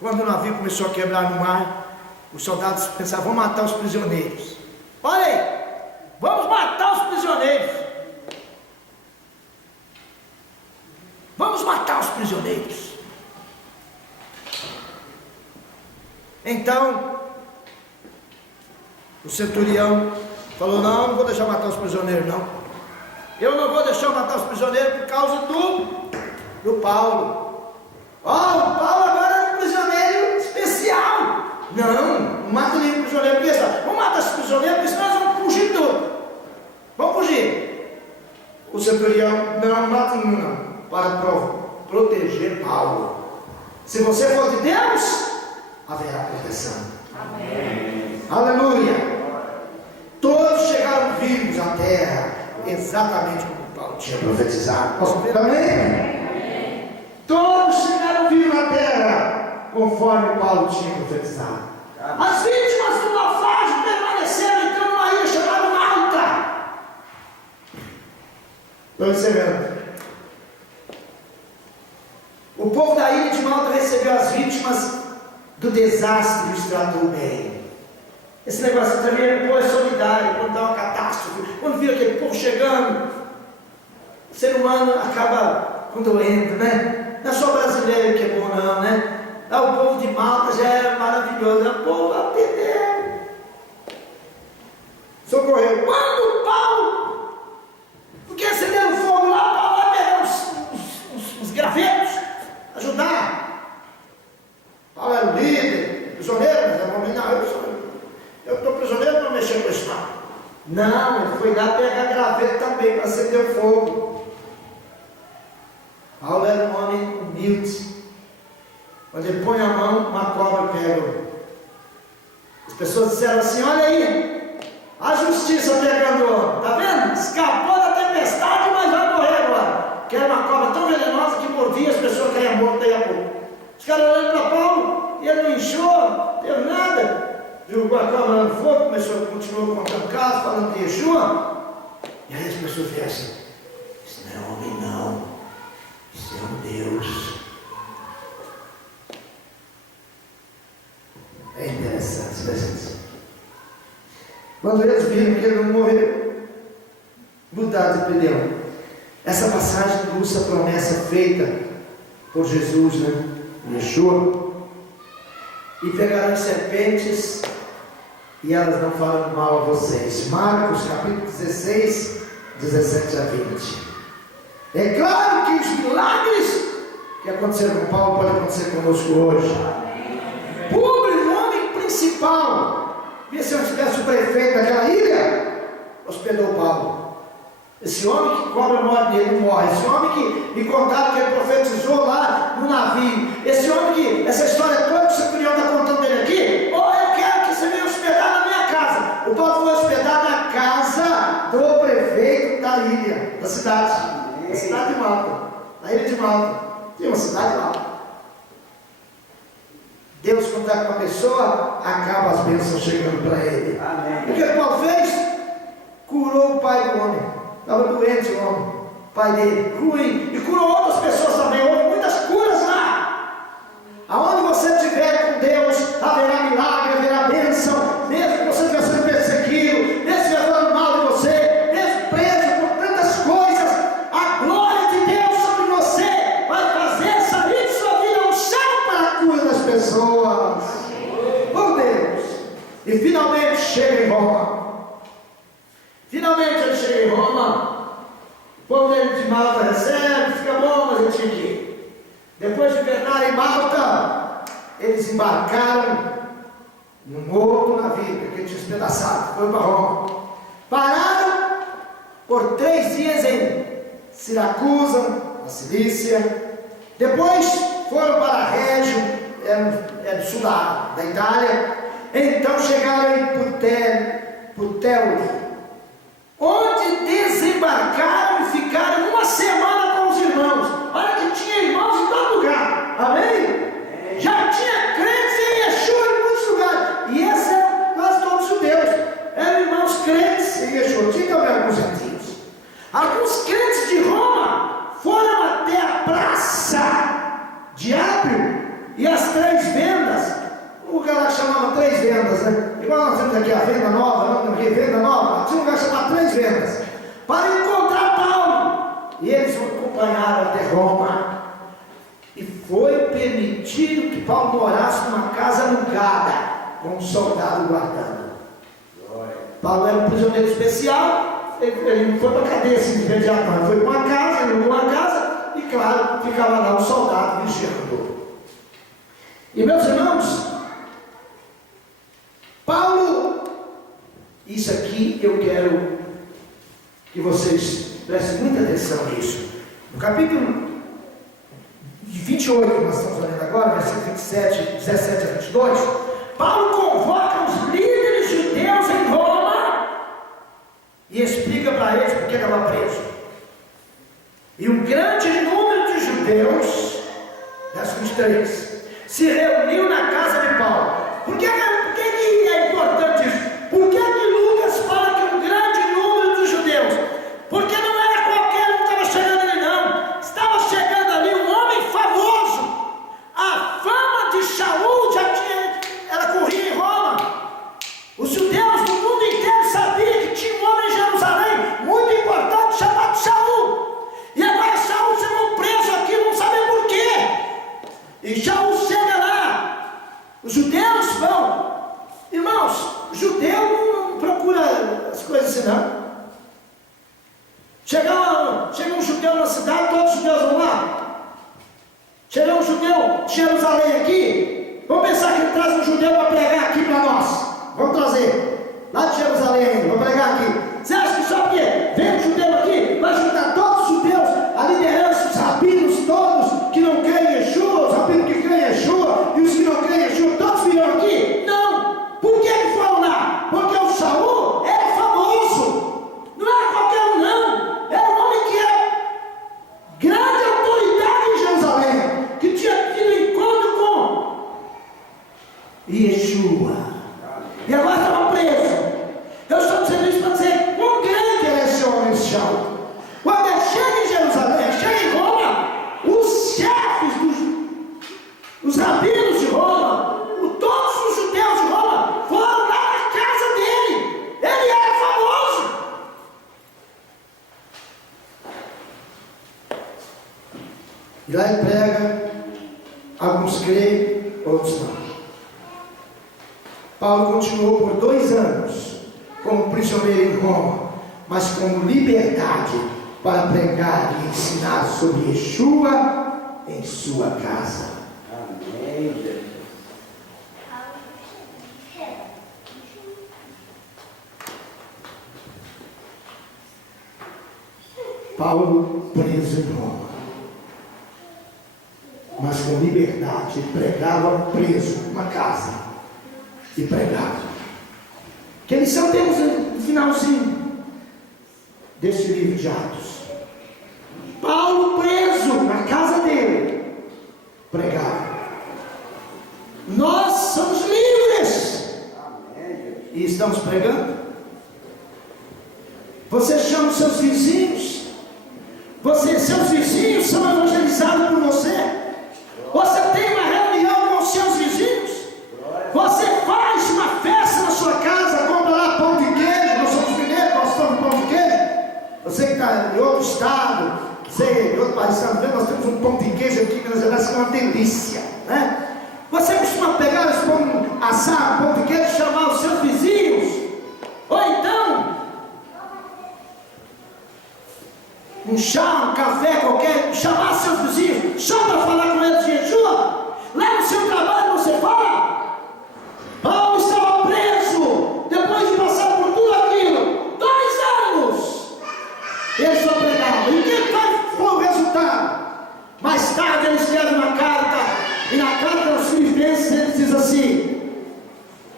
Quando o navio começou a quebrar no mar, os soldados pensavam: vamos matar os prisioneiros. Olha aí, vamos matar os prisioneiros. Vamos matar os prisioneiros. Então, o centurião falou: não vou deixar matar os prisioneiros, não. Eu não vou deixar matar os prisioneiros por causa do Paulo. O Paulo agora é um prisioneiro especial. Não mata nenhum prisioneiro, porque vamos matar esses prisioneiros, porque senão nós vamos fugir tudo. Vamos fugir. O centurião: não mata nenhum, não, para proteger Paulo. Se você for de Deus, haverá proteção. Amém. Aleluia. Todos chegaram vivos à terra, exatamente como Paulo tinha profetizado. Posso ver? Amém? Todos chegaram vivos à terra, conforme Paulo tinha profetizado. As vítimas do naufrágio permaneceram então numa ilha chamada Malta. Estou encerrando. O povo da ilha de Malta recebeu as vítimas do desastre e os tratou bem. Esse negócio também, o povo é solidário quando dá uma catástrofe. Quando viu aquele povo chegando, o ser humano acaba condoendo, né? Não é só brasileiro que é bom, não, né? Lá o povo de Malta já é maravilhoso. O povo atendeu, socorreu. Quando Paulo, porque acenderam fogo lá, Paulo vai pegar os gravetos, ajudar. Paulo era o líder, prisioneiro, mas era homem, não, eu estou prisioneiro, não mexer com isso, não. Ele foi lá pegar graveto também para acender o fogo. Paulo era um homem humilde. Quando ele põe a mão, uma cobra pega. As pessoas disseram assim: olha aí, a justiça pegando o homem, está vendo? Escapou da tempestade, mas vai morrer agora. Que era uma cobra tão venenosa que mordia, as pessoas caíam mortas daí a pouco. Os caras olhando para Paulo, e ele não inchou, não deu nada. Jogou a cobra no fogo, continuou contando caso, falando de Yeshua. E aí as pessoas viram assim: isso não é homem, não, isso é um Deus. É interessante, né, gente? Quando eles viram que ele não morreu, mudaram de opinião. Essa passagem ilustra a promessa feita por Jesus, né? Yeshua. E pegarão serpentes e elas não farão mal a vocês. Marcos capítulo 16, 17 a 20. É claro que os milagres que aconteceram com Paulo podem acontecer conosco hoje. Publio, o homem principal, e se eu tivesse o prefeito daquela ilha, hospedou Paulo. Esse homem que cobra morre dele, não morre. Esse homem que me contaram que ele profetizou lá no navio. Esse homem que, essa história toda que o centurião está contando dele aqui, eu quero que você venha hospedar na minha casa. O Paulo foi hospedado na casa do na ilha, na cidade de Malta, na ilha de Malta. Tem uma cidade lá. Deus, quando está com a pessoa, acaba as bênçãos chegando para ele. Amém. O que Paulo fez? Curou o pai do homem. Estava doente o homem, o pai dele, ruim. E curou outras pessoas também. Houve muitas curas lá. Aonde você estiver com Deus, haverá milagre, haverá bênção. Mesmo que você estiver sendo perseguido, mesmo que estiver falando mal de você, mesmo preso por tantas coisas, a glória de Deus sobre você vai fazer sair de sua vida um chão para a cura das pessoas. Por Deus. E finalmente chega em Roma. Finalmente ele chega em Roma. O povo dele de Malta recebe, fica bom, mas ele tinha que ir. Depois de invernar em Malta, eles embarcaram num outro navio, porque tinha despedaçado, foi para Roma. Pararam por 3 dias em Siracusa, na Cilícia. Depois foram para Régio, é do sul da Itália. Então chegaram em Puteoli, onde desembarcaram e ficaram uma semana com os irmãos. Olha que tinha irmãos em todo lugar, amém? Já tinha crentes em Yeshua em muitos lugares, e esses eram quase todos judeus, eram irmãos crentes em Yeshua, tinha também alguns gentios. Alguns crentes de Roma foram até a praça de Ápio e as 3 vendas. Um lugar lá que chamava 3 vendas, né? Igual nós temos aqui a venda nova, não tem venda nova, tinha um lugar chamado 3 vendas, para encontrar Paulo. E eles o acompanharam até Roma. E foi permitido que Paulo morasse numa casa alugada, com um soldado guardando. Paulo era um prisioneiro especial, ele não foi para a cadeia assim de imediato, não. Foi para uma casa, ele alugou uma casa, e claro, ficava lá um soldado vigiando. E meus irmãos, Paulo, isso aqui eu quero que vocês prestem muita atenção nisso. No capítulo 28, que nós estamos olhando agora, versículo 17 a 22, Paulo convoca os líderes judeus em Roma e explica para eles por que estava preso. E um grande número de judeus, verso 23, se reuniu na casa de Paulo. Por que é importante isso? Por que Lucas fala que um grande número de judeus? Porque não era qualquer um que estava chegando ali, não. Estava chegando ali um homem famoso. A fama de Shaul ela corria em Roma. Os judeus do mundo inteiro sabiam que tinha um homem em Jerusalém muito importante chamado Shaul. E agora Shaul chegou preso aqui, não sabem por quê. E Shaul chega lá. Os judeus vão. Irmãos, judeu não procura as coisas assim, não. Chega um judeu na cidade, todos os judeus vão lá. Chega um judeu de Jerusalém aqui, vamos pensar que ele traz um judeu para pregar aqui para nós. Vamos trazer, lá de Jerusalém, vamos pregar aqui. Você acha que só porque vem um judeu aqui, vai juntar todos os judeus, a liderança, os rabinos todos, que não creem em Yeshua, os rabinos que creem em Yeshua, e os que não creem em Yeshua, todos virão aqui? Não! Por que foram lá? Porque o Shaul era famoso. Não era qualquer um, não. Era um homem que era grande autoridade em Jerusalém, que tinha tido encontro com Yeshua. E agora estava preso. Eu estou dizendo isso para dizer quão grande era esse homem, esse Shaul. Quando ele chega em Jerusalém, chega em Roma, os chefes dos rabinos de Roma, todos os judeus de Roma foram lá na casa dele. Ele era famoso. E lá ele prega, alguns creem, outros não. Paulo continuou por 2 anos como prisioneiro em Roma, mas com liberdade para pregar e ensinar sobre Yeshua em sua casa. Amém, Jesus. Paulo preso em Roma, mas com liberdade, pregava preso numa casa e pregava. Que lição temos no finalzinho desse livro de Atos. Paulo preso na casa dele, pregava. Nós somos livres e estamos pregando. Você chama os seus vizinhos, seus vizinhos são evangelizados por você. Você tem uma reunião com os seus vizinhos, você faz uma festa na sua casa, compra lá pão de queijo. Nós somos mineiros, nós estamos pão de queijo. Você que está em outro estado, em outro país, nós temos um pão de queijo aqui em Minas Gerais que é uma delícia, né? Você costuma pegar esse pão, assar pão de queijo, chamar os seus vizinhos, ou então um chá, um café qualquer, chamar seus vizinhos só para falar com eles de jejum. Lá no seu trabalho você fala. Paulo estava preso depois de passar por tudo aquilo, 2 anos. Ele só pregava. E o que foi o resultado? Mais tarde ele escreve uma carta, e na carta aos Filipenses ele diz assim: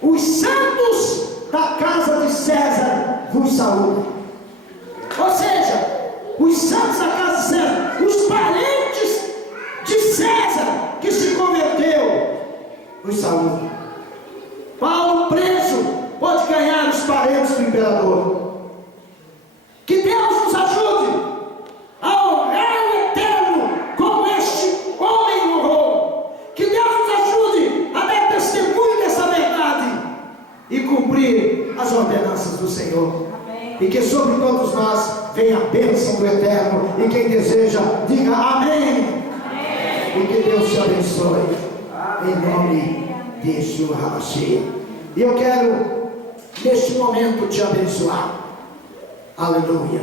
os santos da casa de César vos saúdam. Ou seja, os santos da casa de César, os parentes de César que se converteu, os saúdam. Paulo preso pode ganhar os parentes do imperador. Que Deus nos ajude a honrar o eterno como este homem honrou. Que Deus nos ajude a dar testemunho dessa verdade e cumprir as ordenanças do Senhor. Amém. E que sobre todos nós venha a bênção do eterno. E quem deseja, diga amém. Amém. E que Deus te abençoe. Amém. Em nome de Yeshua HaMashiach. E eu quero neste momento te abençoar. Aleluia.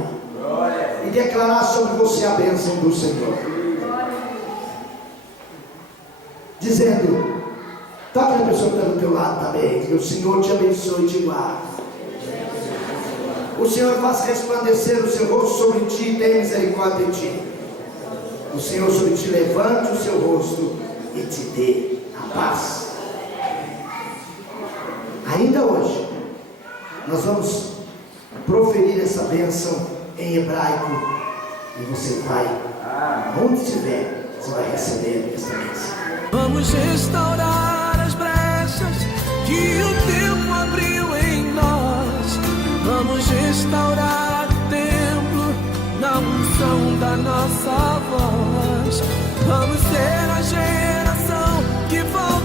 E declarar sobre você a bênção do Senhor. Dizendo, toca a pessoa que está do teu lado também, que o Senhor te abençoe e te guarde. O Senhor faz resplandecer o seu rosto sobre ti e tenha misericórdia de ti. O Senhor sobre ti levante o seu rosto e te dê a paz. Ainda hoje, nós vamos proferir essa bênção em hebraico. E você vai, onde estiver, você vai receber essa bênção. Vamos restaurar as brechas que o tempo abriu em nós. Vamos restaurar o templo na unção da nossa voz. Vamos ser a geração que volta.